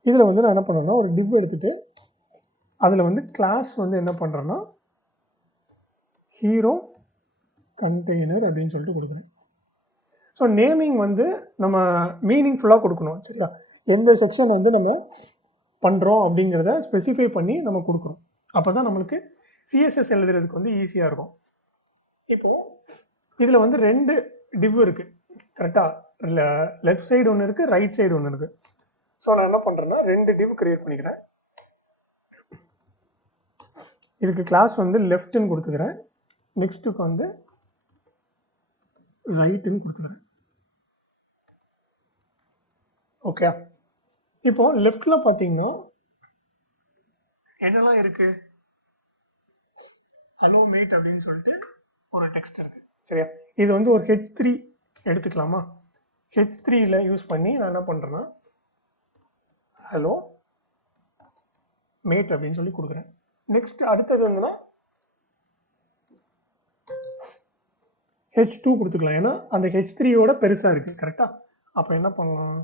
இதில் வந்து நான் என்ன பண்ணுறேன்னா, ஒரு டிவ் எடுத்துகிட்டு அதில் வந்து கிளாஸ் வந்து என்ன பண்ணுறேன்னா ஹீரோ கண்டெய்னர் அப்படின்னு சொல்லிட்டு கொடுக்குறேன். ஸோ நேமிங் வந்து நம்ம மீனிங்ஃபுல்லாக கொடுக்கணும் சரியா. எந்த செக்ஷன் வந்து நம்ம பண்ணுறோம் அப்படிங்கிறத ஸ்பெசிஃபை பண்ணி நம்ம கொடுக்குறோம். அப்போ தான் நம்மளுக்கு சிஎஸ்எஸ் எழுதுறதுக்கு வந்து ஈஸியாக இருக்கும். இப்போது இதில் வந்து 2 டிவ் இருக்குது கரெக்டாக. இல்லை, லெஃப்ட் சைடு ஒன்று இருக்குது, ரைட் சைடு ஒன்று இருக்குது. ஸோ நான் என்ன பண்ணுறேன்னா 2 டிவ் கிரியேட் பண்ணிக்கிறேன். இதுக்கு கிளாஸ் வந்து லெஃப்ட்னு கொடுத்துக்கிறேன், நெக்ஸ்ட்டுக்கு வந்து ரைட்டுன்னு கொடுத்துக்கிறேன். ஓகே, இப்போ லெஃப்டில் பார்த்தீங்கன்னா என்னெல்லாம் இருக்குது, ஹலோ மேட் அப்படின்னு சொல்லிட்டு ஒரு டெக்ஸ்ட் இருக்குது சரியா. இது வந்து ஒரு H3 எடுத்துக்கலாமா. H3ல யூஸ் பண்ணி நான் என்ன பண்ணுறேன்னா ஹலோ மேட் அப்படின்னு சொல்லி கொடுக்குறேன். நெக்ஸ்ட் அடுத்தது வந்துன்னா H2 கொடுத்துக்கலாம், ஏன்னா அந்த H3யோட பெருசாக இருக்குது கரெக்டாக. அப்போ என்ன பண்ணலாம்,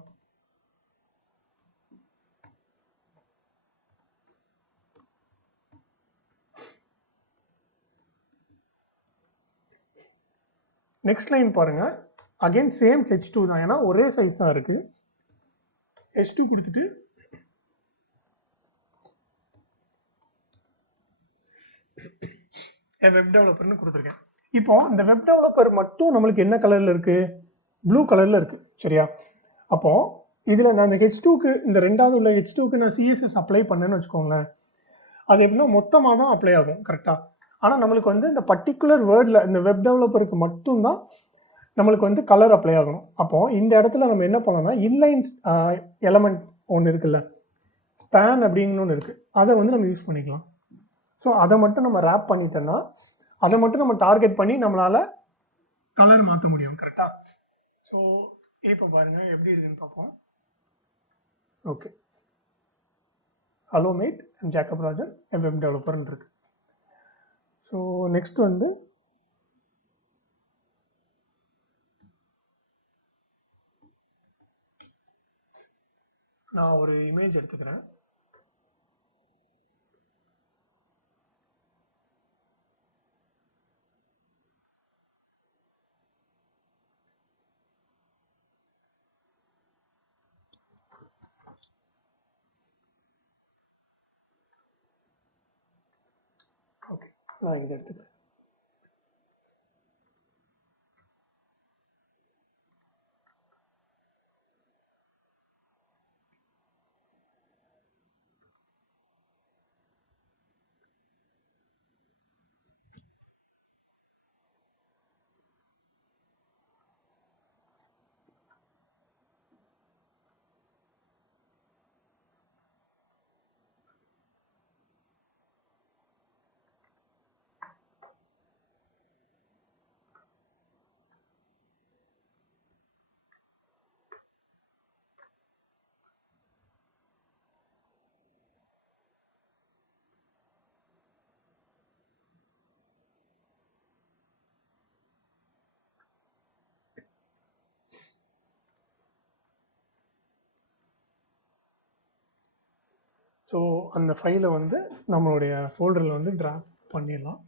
நெக்ஸ்ட் லைன் பாருங்க, அகைன் சேம் H2 தான், ஏன்னா ஒரே சைஸ் தான் இருக்கு. H2 கொடுத்துட்டு வெப் டெவலப்பர்னு கொடுத்துருக்கேன். இப்போ இந்த வெப் டெவலப்பர் மட்டும் நம்மளுக்கு என்ன கலர்ல இருக்கு, ப்ளூ கலர்ல இருக்கு சரியா. அப்போ இதுல நான் இந்த H2க்கு, இந்த ரெண்டாவது உள்ள H2க்கு நான் CSS அப்ளை பண்ணேன்னு வச்சுக்கோங்களேன், அது எப்படின்னா மொத்தமாக தான் அப்ளை ஆகும் கரெக்டா. ஆனால் நம்மளுக்கு வந்து இந்த பர்டிகுலர் வேர்டில் இந்த வெப் டெவலப்பருக்கு மட்டும்தான் நம்மளுக்கு வந்து கலர் அப்ளை ஆகணும். அப்போ இந்த இடத்துல நம்ம என்ன பண்ணோம்னா இன்லைன்ஸ் எலமெண்ட் ஒன்று இருக்குல்ல, ஸ்பேன் அப்படின்னு ஒன்று இருக்குது, அதை வந்து நம்ம யூஸ் பண்ணிக்கலாம். ஸோ அதை மட்டும் நம்ம ரேப் பண்ணிட்டோன்னா அதை மட்டும் நம்ம டார்கெட் பண்ணி நம்மளால் கலர் மாற்ற முடியும் கரெக்டாக. ஸோ இப்போ பாருங்கள் எப்படி இருக்குன்னு பார்ப்போம். Okay, hello Matt and Jacob Rajan web டெவலப்பர்னு இருக்கு. ஸோ நெக்ஸ்ட் வந்து நான் ஒரு இமேஜ் எடுத்துக்கிறேன். ஓகே, நான் இதை எடுத்துக்கிறேன். ஸோ அந்த ஃபைலை வந்து நம்மளுடைய ஃபோல்டரில் வந்து ட்ராப் பண்ணிடலாம்.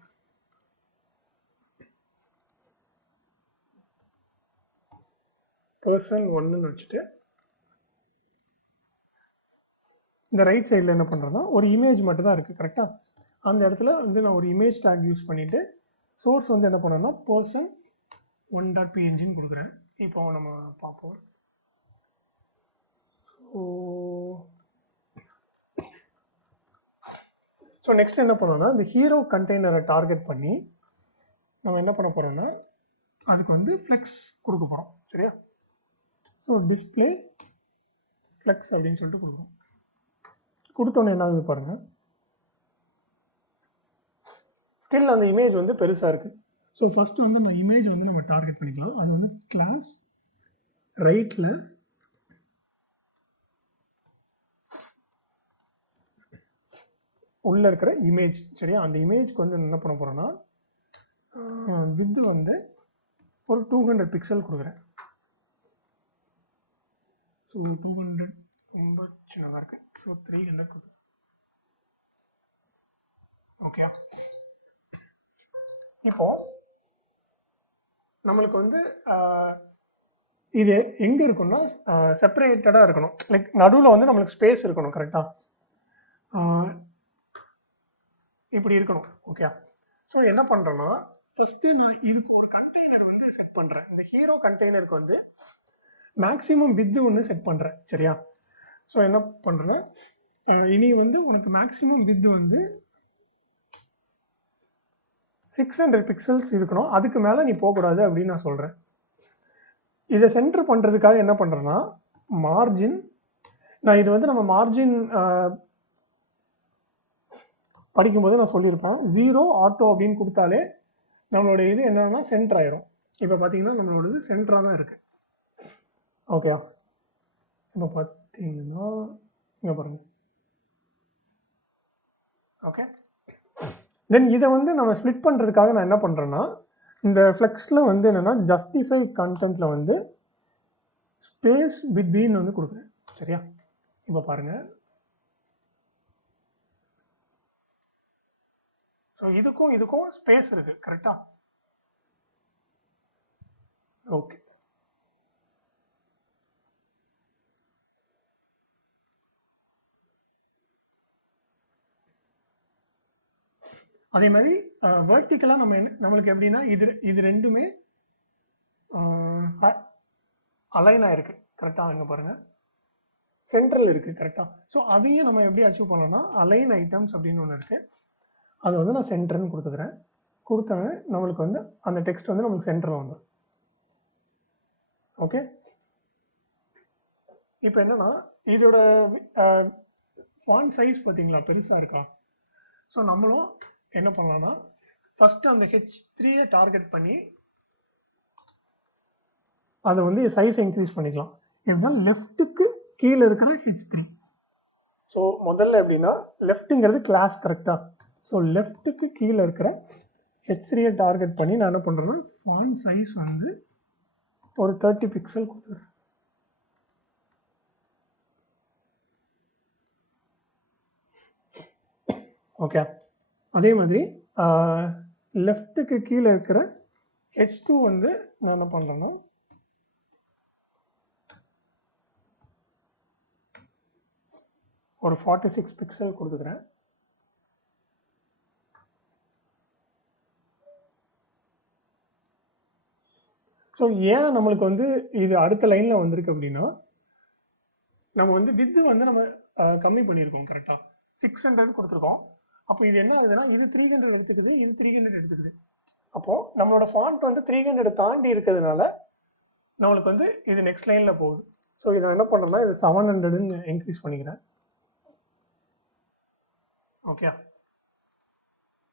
பர்சன் 1ன்னு வச்சுட்டு இந்த ரைட் சைடில் என்ன பண்ணுறேன்னா ஒரு இமேஜ் மட்டும் தான் இருக்குது கரெக்டாக. அந்த இடத்துல வந்து நான் ஒரு இமேஜ் டேக் யூஸ் பண்ணிவிட்டு சோர்ஸ் வந்து என்ன பண்ணேன்னா பர்சன் 1.pngன்னு கொடுக்குறேன். இப்போ நம்ம பார்ப்போம். ஸோ நெக்ஸ்ட் என்ன பண்ணோம்னா இந்த ஹீரோ கண்டெய்னரை டார்கெட் பண்ணி நம்ம என்ன பண்ண போகிறோம்னா அதுக்கு வந்து ஃப்ளெக்ஸ் கொடுக்க போகிறோம் சரியா. ஸோ டிஸ்பிளே ஃப்ளெக்ஸ் அப்படின்னு சொல்லிட்டு கொடுக்குறோம். கொடுத்தோன்னே என்ன ஆகுது பாருங்கள், ஸ்டில் அந்த இமேஜ் வந்து பெருசாக இருக்குது. ஸோ ஃபஸ்ட்டு வந்து நான் இமேஜ் வந்து நம்ம டார்கெட் பண்ணிக்கலாம். அது வந்து கிளாஸ் ரைட்டில் உள்ளே இருக்கிற இமேஜ், சரியா? அந்த இமேஜ்க்கு வந்து என்ன பண்ண போகிறோன்னா வித்து வந்து ஒரு 200 பிக்சல் கொடுக்குறேன். ஸோ 200 ரொம்ப சின்னதாக இருக்குது. ஸோ 300 கொடுக்குறேன். ஓகே, இப்போ நம்மளுக்கு வந்து இது எங்கே இருக்குன்னா செப்பரேட்டடாக இருக்கணும். லைக் நடுவில் வந்து நம்மளுக்கு ஸ்பேஸ் இருக்கணும். கரெக்டாக இப்படி இருக்கணும். ஓகே, ஸோ என்ன பண்ணுறோன்னா ஃபஸ்ட்டு நான் இதுக்கு ஒரு கண்டெய்னர் வந்து செட் பண்ணுறேன். இந்த ஹீரோ கண்டெய்னருக்கு வந்து மேக்ஸிமம் வித்து ஒன்று செட் பண்ணுறேன், சரியா? ஸோ என்ன பண்ணுறேன், இனி வந்து உனக்கு மேக்ஸிமம் வித்து வந்து 600 பிக்சல்ஸ் இருக்கணும். அதுக்கு மேலே நீ போகக்கூடாது அப்படின்னு நான் சொல்கிறேன். இதை சென்டர் பண்ணுறதுக்காக என்ன பண்ணுறேன்னா மார்ஜின், நான் இது வந்து நம்ம மார்ஜின் படிக்கும்போது நான் சொல்லியிருப்பேன் 0 ஆட்டோ அப்படின்னு கொடுத்தாலே நம்மளோட இது என்னன்னா சென்டர் ஆயிரும். இப்போ பார்த்தீங்கன்னா நம்மளோட இது சென்டராக தான் இருக்குது. ஓகே, இப்போ பார்த்தீங்கன்னா இங்கே பாருங்கள். ஓகே, தென் இதை வந்து நம்ம ஸ்ப்ளிட் பண்ணுறதுக்காக நான் என்ன பண்ணுறேன்னா இந்த ஃப்ளெக்ஸில் வந்து என்னென்னா ஜஸ்டிஃபை கண்டென்ட்டில் வந்து ஸ்பேஸ் பிட்வீன் வந்து கொடுக்குறேன், சரியா? இப்போ பாருங்கள். ஸோ இதுக்கும் இதுக்கும் ஸ்பேஸ் இருக்குது, கரெக்டாக? ஓகே, அதே மாதிரி வெர்டிக்கலாக நம்ம என்ன நம்மளுக்கு எப்படின்னா இது ரெண்டுமே அலைன் ஆயிருக்கு, கரெக்டாக? இங்கே பாருங்கள், சென்ட்ரல் இருக்குது, கரெக்டாக? ஸோ அதையும் நம்ம எப்படி அச்சீவ் பண்ணலாம்னா அலைன் ஐட்டம்ஸ் அப்படின்னு ஒன்று இருக்குது. அதை வந்து நான் சென்டர்னு கொடுத்துக்கிறேன். கொடுத்தவன் நம்மளுக்கு வந்து அந்த டெக்ஸ்ட் வந்து நம்மளுக்கு சென்டரில் வந்துடும். ஓகே, இப்போ என்னென்னா இதோட ஃபாண்ட் சைஸ் பார்த்தீங்களா பெருசாக இருக்கா? ஸோ நம்மளும் என்ன பண்ணலாம்னா ஃபஸ்ட்டு அந்த H3 டார்கெட் பண்ணி அதை வந்து சைஸ் இன்க்ரீஸ் பண்ணிக்கலாம். எப்படின்னா லெஃப்ட்டுக்கு கீழே இருக்கிற H3. ஸோ முதல்ல எப்படின்னா லெஃப்ட்டுங்கிறது கிளாஸ், கரெக்டாக? ஸோ லெஃப்ட்டுக்கு கீழே இருக்கிற H3 டார்கெட் பண்ணி நான் என்ன பண்ணுறேன்னா ஃபாண்ட் சைஸ் வந்து ஒரு 30 பிக்சல் கொடுத்துருவேன். ஓகே, அதே மாதிரி லெஃப்ட்டுக்கு கீழே இருக்கிற H2 வந்து நான் என்ன பண்ணுறேன்னா ஒரு 46 பிக்சல் கொடுத்துக்கிறேன். ஸோ ஏன் நம்மளுக்கு வந்து இது அடுத்த லைனில் வந்திருக்கு அப்படின்னா நம்ம வந்து வித்து வந்து நம்ம கம்மி பண்ணியிருக்கோம், கரெக்டாக? 600 கொடுத்துருக்கோம். அப்போ இது என்ன ஆகுதுன்னா இது 300 எடுத்துக்குது, இது 300 எடுத்துக்குது. அப்போது நம்மளோட ஃபாண்ட் வந்து 300 தாண்டி இருக்கிறதுனால நம்மளுக்கு வந்து இது நெக்ஸ்ட் லைனில் போகுது. ஸோ இதை என்ன பண்ணுறேன்னா இது 700ன்னு இன்க்ரீஸ் பண்ணிக்கிறேன். ஓகே,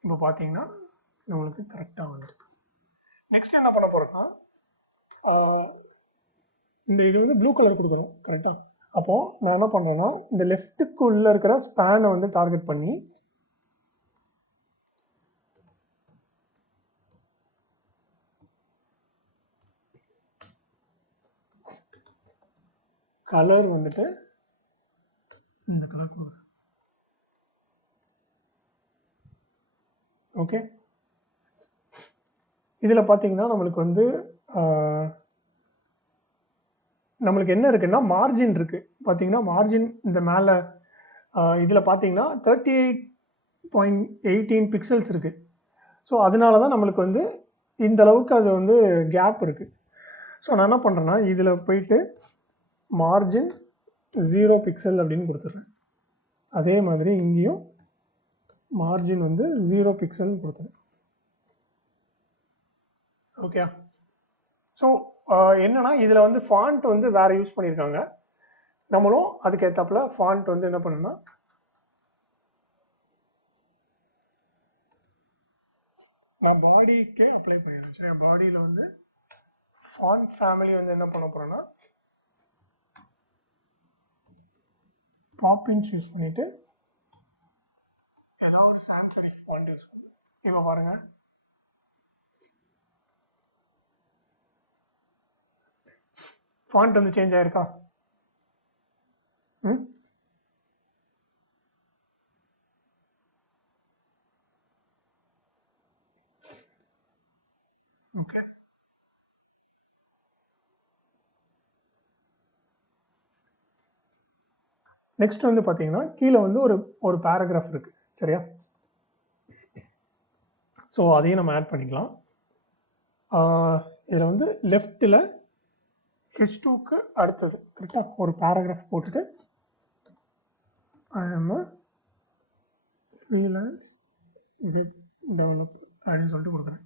இப்போ பார்த்தீங்கன்னா நம்மளுக்கு கரெக்டாக வந்துருக்கு. நெக்ஸ்ட் என்ன பண்ண போகிறோம்னா இந்த இது வந்து ப்ளூ கலர் கொடுக்கணும், கரெக்டாக? அப்போது நான் என்ன பண்ணுறேன்னா இந்த லெஃப்ட்டுக்கு உள்ளே இருக்கிற ஸ்பேனை வந்து டார்கெட் பண்ணி கலர் வந்துட்டு இந்த கலர் கொடுக்குறேன். ஓகே, இதில் பார்த்தீங்கன்னா நம்மளுக்கு வந்து நம்மளுக்கு என்ன இருக்குன்னா மார்ஜின் இருக்குது. பார்த்தீங்கன்னா மார்ஜின் இந்த மேலே இதில் பார்த்தீங்கன்னா 38.18 பிக்சல்ஸ் இருக்குது. ஸோ அதனால தான் நம்மளுக்கு வந்து இந்த அளவுக்கு அது வந்து கேப் இருக்குது. ஸோ நான் என்ன பண்ணுறேன்னா இதில் போயிட்டு மார்ஜின் 0 பிக்சல் அப்படின்னு கொடுத்துட்றேன். அதே மாதிரி இங்கேயும் மார்ஜின் வந்து 0 பிக்சல் கொடுத்துறேன். ஓகே, ஸோ என்னன்னா இதில் வந்து ஃபாண்ட் வந்து வேறு யூஸ் பண்ணியிருக்காங்க. நம்மளும் அதுக்கேற்றாப்புல ஃபாண்ட் வந்து என்ன பண்ணணும்னா நான் பாடிக்கு அப்ளை பண்ணிடுறேன். சரி, பாடியில் வந்து ஃபாண்ட் ஃபேமிலி வந்து என்ன பண்ண போகிறேன்னா பாப்பின்ஸ் யூஸ் பண்ணிவிட்டு ஏதாவது ஒரு சான்ஸ்கிரிட் ஃபாண்ட் யூஸ் பண்ணி இப்போ பாருங்கள் ஃபாண்ட் வந்து சேஞ்ச் ஆயிருக்கா? ம் ஓகே. நெக்ஸ்ட் வந்து பார்த்தீங்கன்னா கீழே வந்து ஒரு பேராகிராஃப் இருக்குது சரியா? ஸோ அதையும் நம்ம ஆட் பண்ணிக்கலாம். இதில் வந்து லெஃப்ட்டில் H2க்கு அடுத்தது கரெக்டாக ஒரு பேராகிராஃப் போட்டுட்டு I am freelance web developer அப்படின்னு சொல்லிட்டு கொடுக்குறேன்.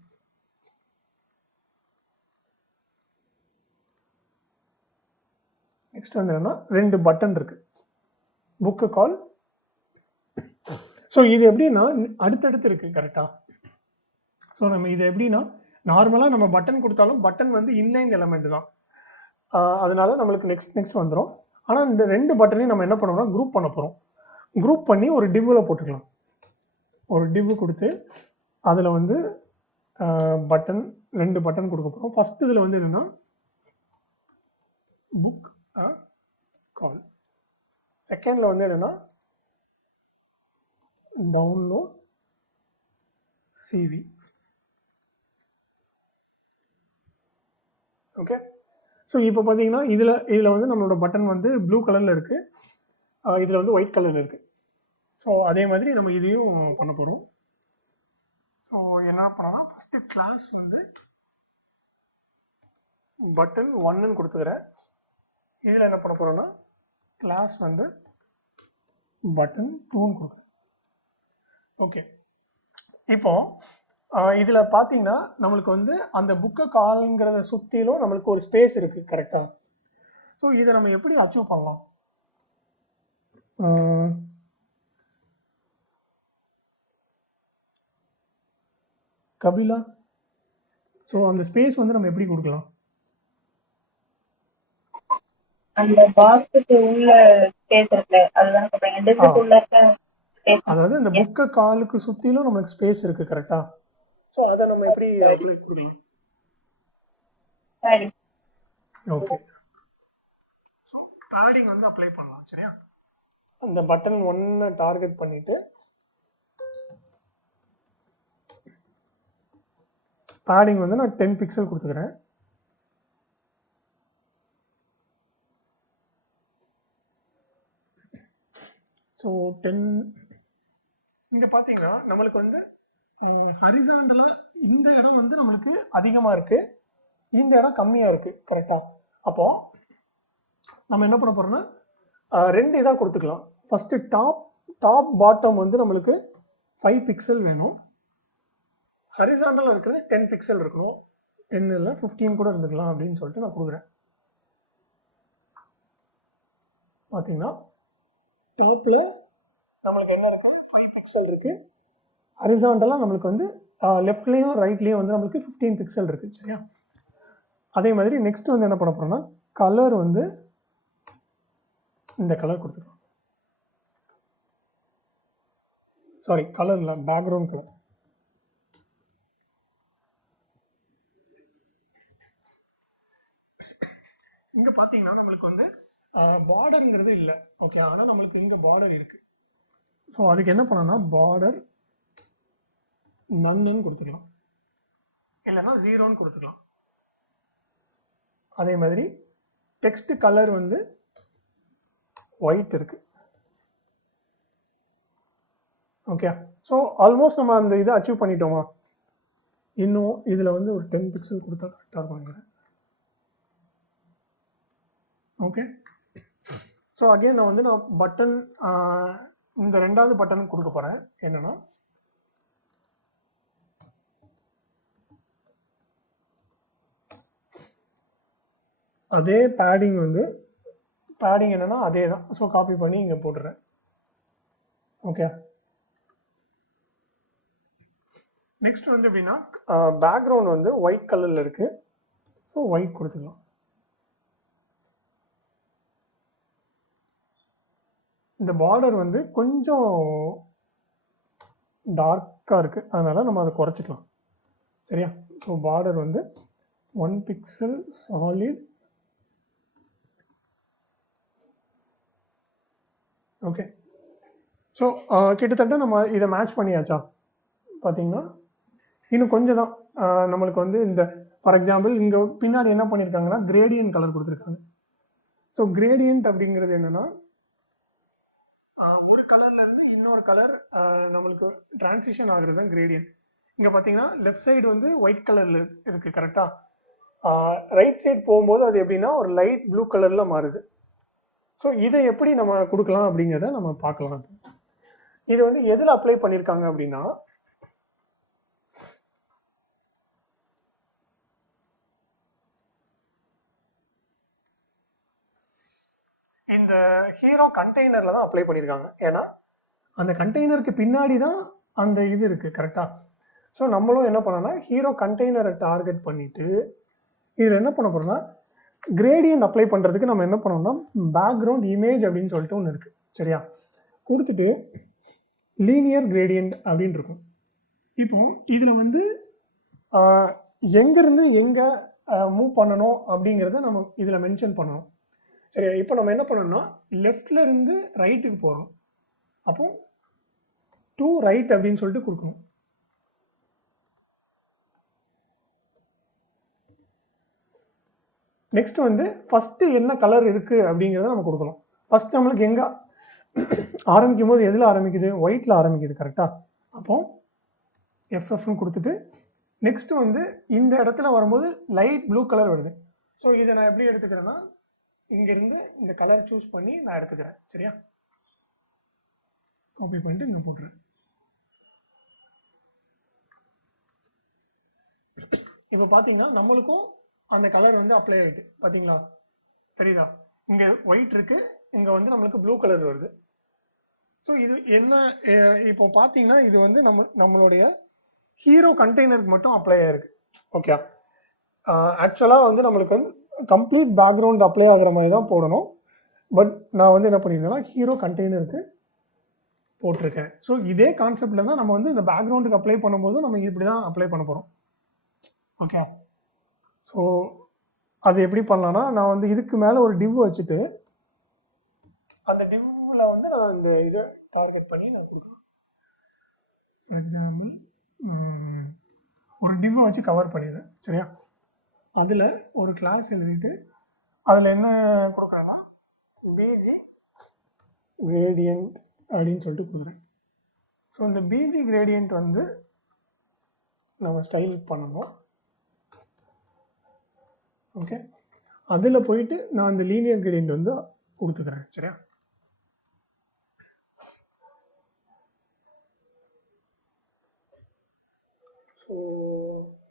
நெக்ஸ்ட் வந்து என்னன்னா 2 பட்டன் இருக்கு, புக்கு கால். ஸோ இது எப்படின்னா அடுத்தடுத்து இருக்கு கரெக்டா? ஸோ நம்ம இது எப்படின்னா நார்மலாக நம்ம பட்டன் கொடுத்தாலும் பட்டன் வந்து இன்லைன் எலமெண்ட் தான், அதனால நம்மளுக்கு நெக்ஸ்ட் வந்துடும். ஆனால் இந்த 2 பட்டனையும் நம்ம என்ன பண்ணுறோம்னா குரூப் பண்ண போகிறோம். குரூப் பண்ணி ஒரு டிவ்வில் போட்டுக்கலாம். ஒரு டிவ் கொடுத்து அதில் வந்து பட்டன் 2 பட்டன் கொடுக்க போகிறோம். ஃபர்ஸ்ட் இதில் வந்து என்னென்னா புக் கால், செகண்டில் வந்து என்னென்னா டவுன்லோட் சிவி. ஓகே. ஸோ இப்போ பார்த்தீங்கன்னா இதில் வந்து நம்மளோட பட்டன் வந்து ப்ளூ கலரில் இருக்குது, இதில் வந்து ஒயிட் கலரில் இருக்குது. ஸோ அதே மாதிரி நம்ம இதையும் பண்ண போகிறோம். ஸோ என்ன பண்ணோம்னா ஃபஸ்ட்டு கிளாஸ் வந்து பட்டன் 1ன்னு கொடுத்துக்கிறேன். இதில் என்ன பண்ண போகிறோன்னா கிளாஸ் வந்து பட்டன் 2ன்னு கொடுக்குறேன். ஓகே. இப்போ இதில் பார்த்தீங்கன்னா நம்மளுக்கு வந்து அந்த புக்கை கால்ங்கிறத சுற்றிலும் நம்மளுக்கு ஒரு ஸ்பேஸ் இருக்குது கரெக்டாக? ஸோ இதை நம்ம எப்படி அச்சீவ் பண்ணலாம்? கபிலா, ஸோ அந்த ஸ்பேஸ் வந்து நம்ம எப்படி கொடுக்கலாம்? அந்த பாக்ஸுக்கு உள்ள ஸ்பேஸ் இருக்குல்ல, அதுதான் சொல்றேன். டிஸ்க்குள்ள இருக்க ஸ்பேஸ். அதாவது இந்த புக்கை காலுக்கு சுற்றிலும் நமக்கு ஸ்பேஸ் இருக்குது கரெக்டா? ஸோ அதை நம்ம எப்படி அப்ளை கொடுக்கலாம்? சரி, ஓகே. ஸோ பேடிங் வந்து அப்ளை பண்ணலாம் சரியா? அந்த பட்டன் 1 டார்கெட் பண்ணிட்டு பேடிங் வந்து நான் 10 பிக்சல் கொடுத்துக்கிறேன். ஸோ 10 இங்கே பார்த்தீங்கன்னா நம்மளுக்கு வந்து ஹரிசாண்டலாக இந்த இடம் வந்து நம்மளுக்கு அதிகமாக இருக்குது, இந்த இடம் கம்மியாக இருக்குது கரெக்டாக? அப்போது நம்ம என்ன பண்ண போகிறோம்னா 2 இதாக கொடுத்துக்கலாம். ஃபஸ்ட்டு டாப் பாட்டம் வந்து நம்மளுக்கு 5 பிக்சல் வேணும், ஹரிசாண்டலாக இருக்கிறது 10 பிக்சல் இருக்கணும். 10 இல்லை 15 கூட இருந்துக்கலாம் அப்படின்னு சொல்லிட்டு நான் கொடுக்குறேன். பார்த்தீங்கன்னா டாப்பில் நம்மளுக்கு என்ன இருக்கும் 5 பிக்சல் இருக்குது, ஹரிசாண்டலாக நம்மளுக்கு வந்து லெஃப்ட்லேயும் ரைட்லேயும் வந்து நம்மளுக்கு 15 பிக்சல் இருக்குது சரியா? அதே மாதிரி நெக்ஸ்ட் வந்து என்ன பண்ண போகிறோம்னா கலர் வந்து இந்த கலர் கொடுத்துருவோம். சாரி, கலர் இல்லை, பேக்ரவுண்ட் கலர். இங்கே பார்த்தீங்கன்னா நம்மளுக்கு வந்து பார்டருங்கிறது இல்லை ஓகே, ஆனால் நம்மளுக்கு இங்கே பார்டர் இருக்குது. ஸோ அதுக்கு என்ன பண்ணணும்னா பார்டர் நன்னு கொடுத்துக்கலாம், இல்லைன்னா 0ன்னு கொடுத்துக்கலாம். அதே மாதிரி டெக்ஸ்ட் கலர் வந்து ஒயிட் இருக்கு. ஓகே. ஸோ ஆல்மோஸ்ட் நம்ம அந்த இதை அச்சீவ் பண்ணிட்டோமா? இன்னும் இதில் வந்து ஒரு 10 பிக்சல் கொடுத்தா கரெக்டாக இருக்கும். ஓகே. ஸோ அகெயின் நான் பட்டன் இந்த 2வது பட்டன் கொடுக்க போகிறேன். என்னன்னா அதே பேடிங் என்னன்னா அதே தான். ஸோ காப்பி பண்ணி இங்கே போட்டுறேன். ஓகே. நெக்ஸ்ட் வந்து எப்படின்னா பேக்ரவுண்ட் வந்து ஒயிட் கலரில் இருக்குது. ஸோ ஒயிட் கொடுத்துக்கலாம். இந்த பார்டர் வந்து கொஞ்சம் டார்க்காக இருக்குது, அதனால் நம்ம அதை குறைச்சிக்கலாம். சரியா? ஸோ பார்டர் வந்து 1 pixel சாலிட். ஓகே. ஸோ கிட்டத்தட்ட நம்ம இதை மேட்ச் பண்ணியாச்சா? பார்த்தீங்கன்னா இன்னும் கொஞ்சம் தான் நம்மளுக்கு வந்து இந்த ஃபார் எக்ஸாம்பிள் இங்கே பின்னாடி என்ன பண்ணியிருக்காங்கன்னா கிரேடியன்ட் கலர் கொடுத்துருக்காங்க. ஸோ கிரேடியன்ட் அப்படிங்கிறது என்னென்னா ஒரு கலர்லேருந்து இன்னொரு கலர் நம்மளுக்கு டிரான்சிஷன் ஆகுறது தான் கிரேடியன்ட். இங்கே பார்த்தீங்கன்னா லெஃப்ட் சைடு வந்து ஒயிட் கலரில் இருக்குது கரெக்டாக. ரைட் சைடு போகும்போது அது எப்படின்னா ஒரு லைட் ப்ளூ கலரில் மாறுது. ஸோ இதை எப்படி நம்ம கொடுக்கலாம் அப்படிங்கிறத நம்ம பார்க்கலாம். இது வந்து எதில் அப்ளை பண்ணியிருக்காங்க அப்படின்னா இந்த ஹீரோ கண்டெய்னரில் தான் அப்ளை பண்ணியிருக்காங்க. ஏன்னா அந்த கண்டெய்னருக்கு பின்னாடி தான் அந்த இது இருக்குது கரெக்டாக. ஸோ நம்மளும் என்ன பண்ணோம்னா ஹீரோ கண்டெய்னரை டார்கெட் பண்ணிவிட்டு இதில் என்ன பண்ண போகிறோம்னா கிரேடியன்ட் அப்ளை பண்ணுறதுக்கு நம்ம என்ன பண்ணோம்னா பேக்ரவுண்ட் இமேஜ் அப்படின்னு சொல்லிட்டு ஒன்று இருக்குது. சரியா? கொடுத்துட்டு லீனியர் கிரேடியன்ட் அப்படின்னு இருக்கும். இப்போ இதில் வந்து எங்கேருந்து எங்கே மூவ் பண்ணணும் அப்படிங்கிறத நம்ம இதில் மென்ஷன் பண்ணணும். சரியா? இப்போ நம்ம என்ன பண்ணணும்னா லெஃப்டில் இருந்து ரைட்டுக்கு போகிறோம். அப்போ டு ரைட் அப்படின்னு சொல்லிட்டு கொடுக்கணும். நெக்ஸ்ட் வந்து ஃபஸ்ட்டு என்ன கலர் இருக்குது அப்படிங்கிறத நம்ம கொடுக்கணும். ஃபஸ்ட் நம்மளுக்கு எங்கே ஆரம்பிக்கும் போது எதில் ஆரம்பிக்குது? ஒயிட்டில் ஆரம்பிக்குது கரெக்டாக. அப்போ எஃப்எஃப்னு கொடுத்துட்டு நெக்ஸ்ட் வந்து இந்த இடத்துல வரும்போது லைட் ப்ளூ கலர் வருது. ஸோ இதை நான் எப்படி எடுத்துக்கிறேன்னா இங்கேருந்து இந்த கலர் சூஸ் பண்ணி நான் எடுத்துக்கிறேன். சரியா? காப்பி பண்ணிட்டு இங்கே போட்டுறேன். இப்போ பார்த்தீங்கன்னா நம்மளுக்கும் அந்த கலர் வந்து அப்ளை ஆகிட்டு பார்த்தீங்களா? தெரியுதா? இங்கே ஒயிட் இருக்குது, இங்கே வந்து நம்மளுக்கு ப்ளூ கலர் வருது. ஸோ இது என்ன இப்போ பார்த்தீங்கன்னா இது வந்து நம்மளுடைய ஹீரோ கண்டெய்னருக்கு மட்டும் அப்ளை ஆகிருக்கு. ஓகே. ஆக்சுவலாக வந்து நம்மளுக்கு வந்து கம்ப்ளீட் பேக்ரவுண்ட் அப்ளை ஆகிற மாதிரி தான் போடணும். பட் நான் வந்து என்ன பண்ணியிருக்கேன்னா ஹீரோ கண்டெய்னருக்கு போட்டிருக்கேன். ஸோ இதே கான்செப்டில் தான் நம்ம வந்து இந்த பேக்ரவுண்டுக்கு அப்ளை பண்ணும்போது நம்ம இப்படி தான் அப்ளை பண்ண போகிறோம். ஓகே. ஸோ அது எப்படி பண்ணலான்னா நான் வந்து இதுக்கு மேலே ஒரு டிவ் வச்சுட்டு அந்த டிவ்வில் வந்து நான் இந்த இதை டார்கெட் பண்ணி நான் கொடுக்குறேன். ஃபார் எக்ஸாம்பிள் ஒரு டிவ்வை வச்சு கவர் பண்ணிடுறேன். சரியா? அதில் ஒரு கிளாஸ் எழுதிட்டு அதில் என்ன கொடுக்குறேன்னா பிஜி கிரேடியன்ட் அப்படின்னு சொல்லிட்டு கொடுக்குறேன். ஸோ இந்த பிஜி கிரேடியன்ட் வந்து நம்ம ஸ்டைல் பண்ணணும். ஓகே. அதில் போயிட்டு நான் இந்த லீனியர் கிரேடியன்ட் வந்து கொடுத்துக்கிறேன். சரியா? ஸோ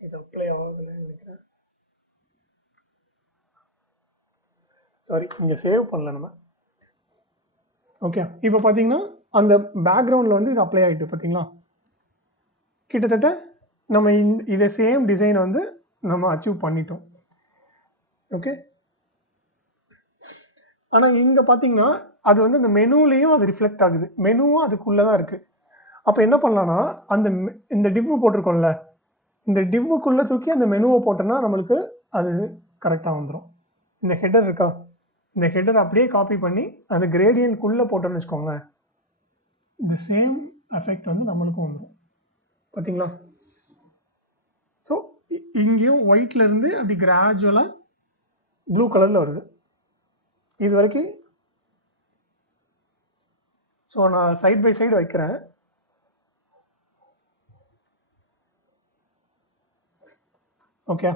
இது அப்ளை ஆகலைன்னு நினைக்கிறேன். சாரி, இங்கே சேவ் பண்ணல நம்ம. ஓகே. இப்போ பார்த்தீங்கன்னா அந்த பேக்ரவுண்டில் வந்து இது அப்ளை ஆகிட்டு பார்த்தீங்களா? கிட்டத்தட்ட நம்ம இதை சேம் டிசைன் வந்து நம்ம அச்சீவ் பண்ணிட்டோம். ஓகே. ஆனால் இங்கே பார்த்தீங்கன்னா அது வந்து இந்த மெனுலேயும் அது ரிஃப்ளெக்ட் ஆகுது. மெனுவும் அதுக்குள்ளே தான் இருக்குது. அப்போ என்ன பண்ணலான்னா இந்த டிவ்வு போட்டிருக்கோம்ல, இந்த டிவ்வுக்குள்ளே தூக்கி அந்த மெனுவை போட்டோன்னா நம்மளுக்கு அது கரெக்டாக வந்துடும். இந்த ஹெடர் இருக்கா, இந்த ஹெடர் அப்படியே காப்பி பண்ணி அந்த கிரேடியன்ட்குள்ளே போட்டோன்னு வச்சுக்கோங்களேன், இந்த சேம் எஃபெக்ட் வந்து நம்மளுக்கும் வந்துடும். பார்த்தீங்களா? ஸோ இங்கேயும் ஒயிட்லேருந்து அப்படி கிராஜுவலாக ப்ளூ கலரில் வருது இது வரைக்கும். ஸோ நான் சைட் பை சைடு வைக்கிறேன். ஓகே.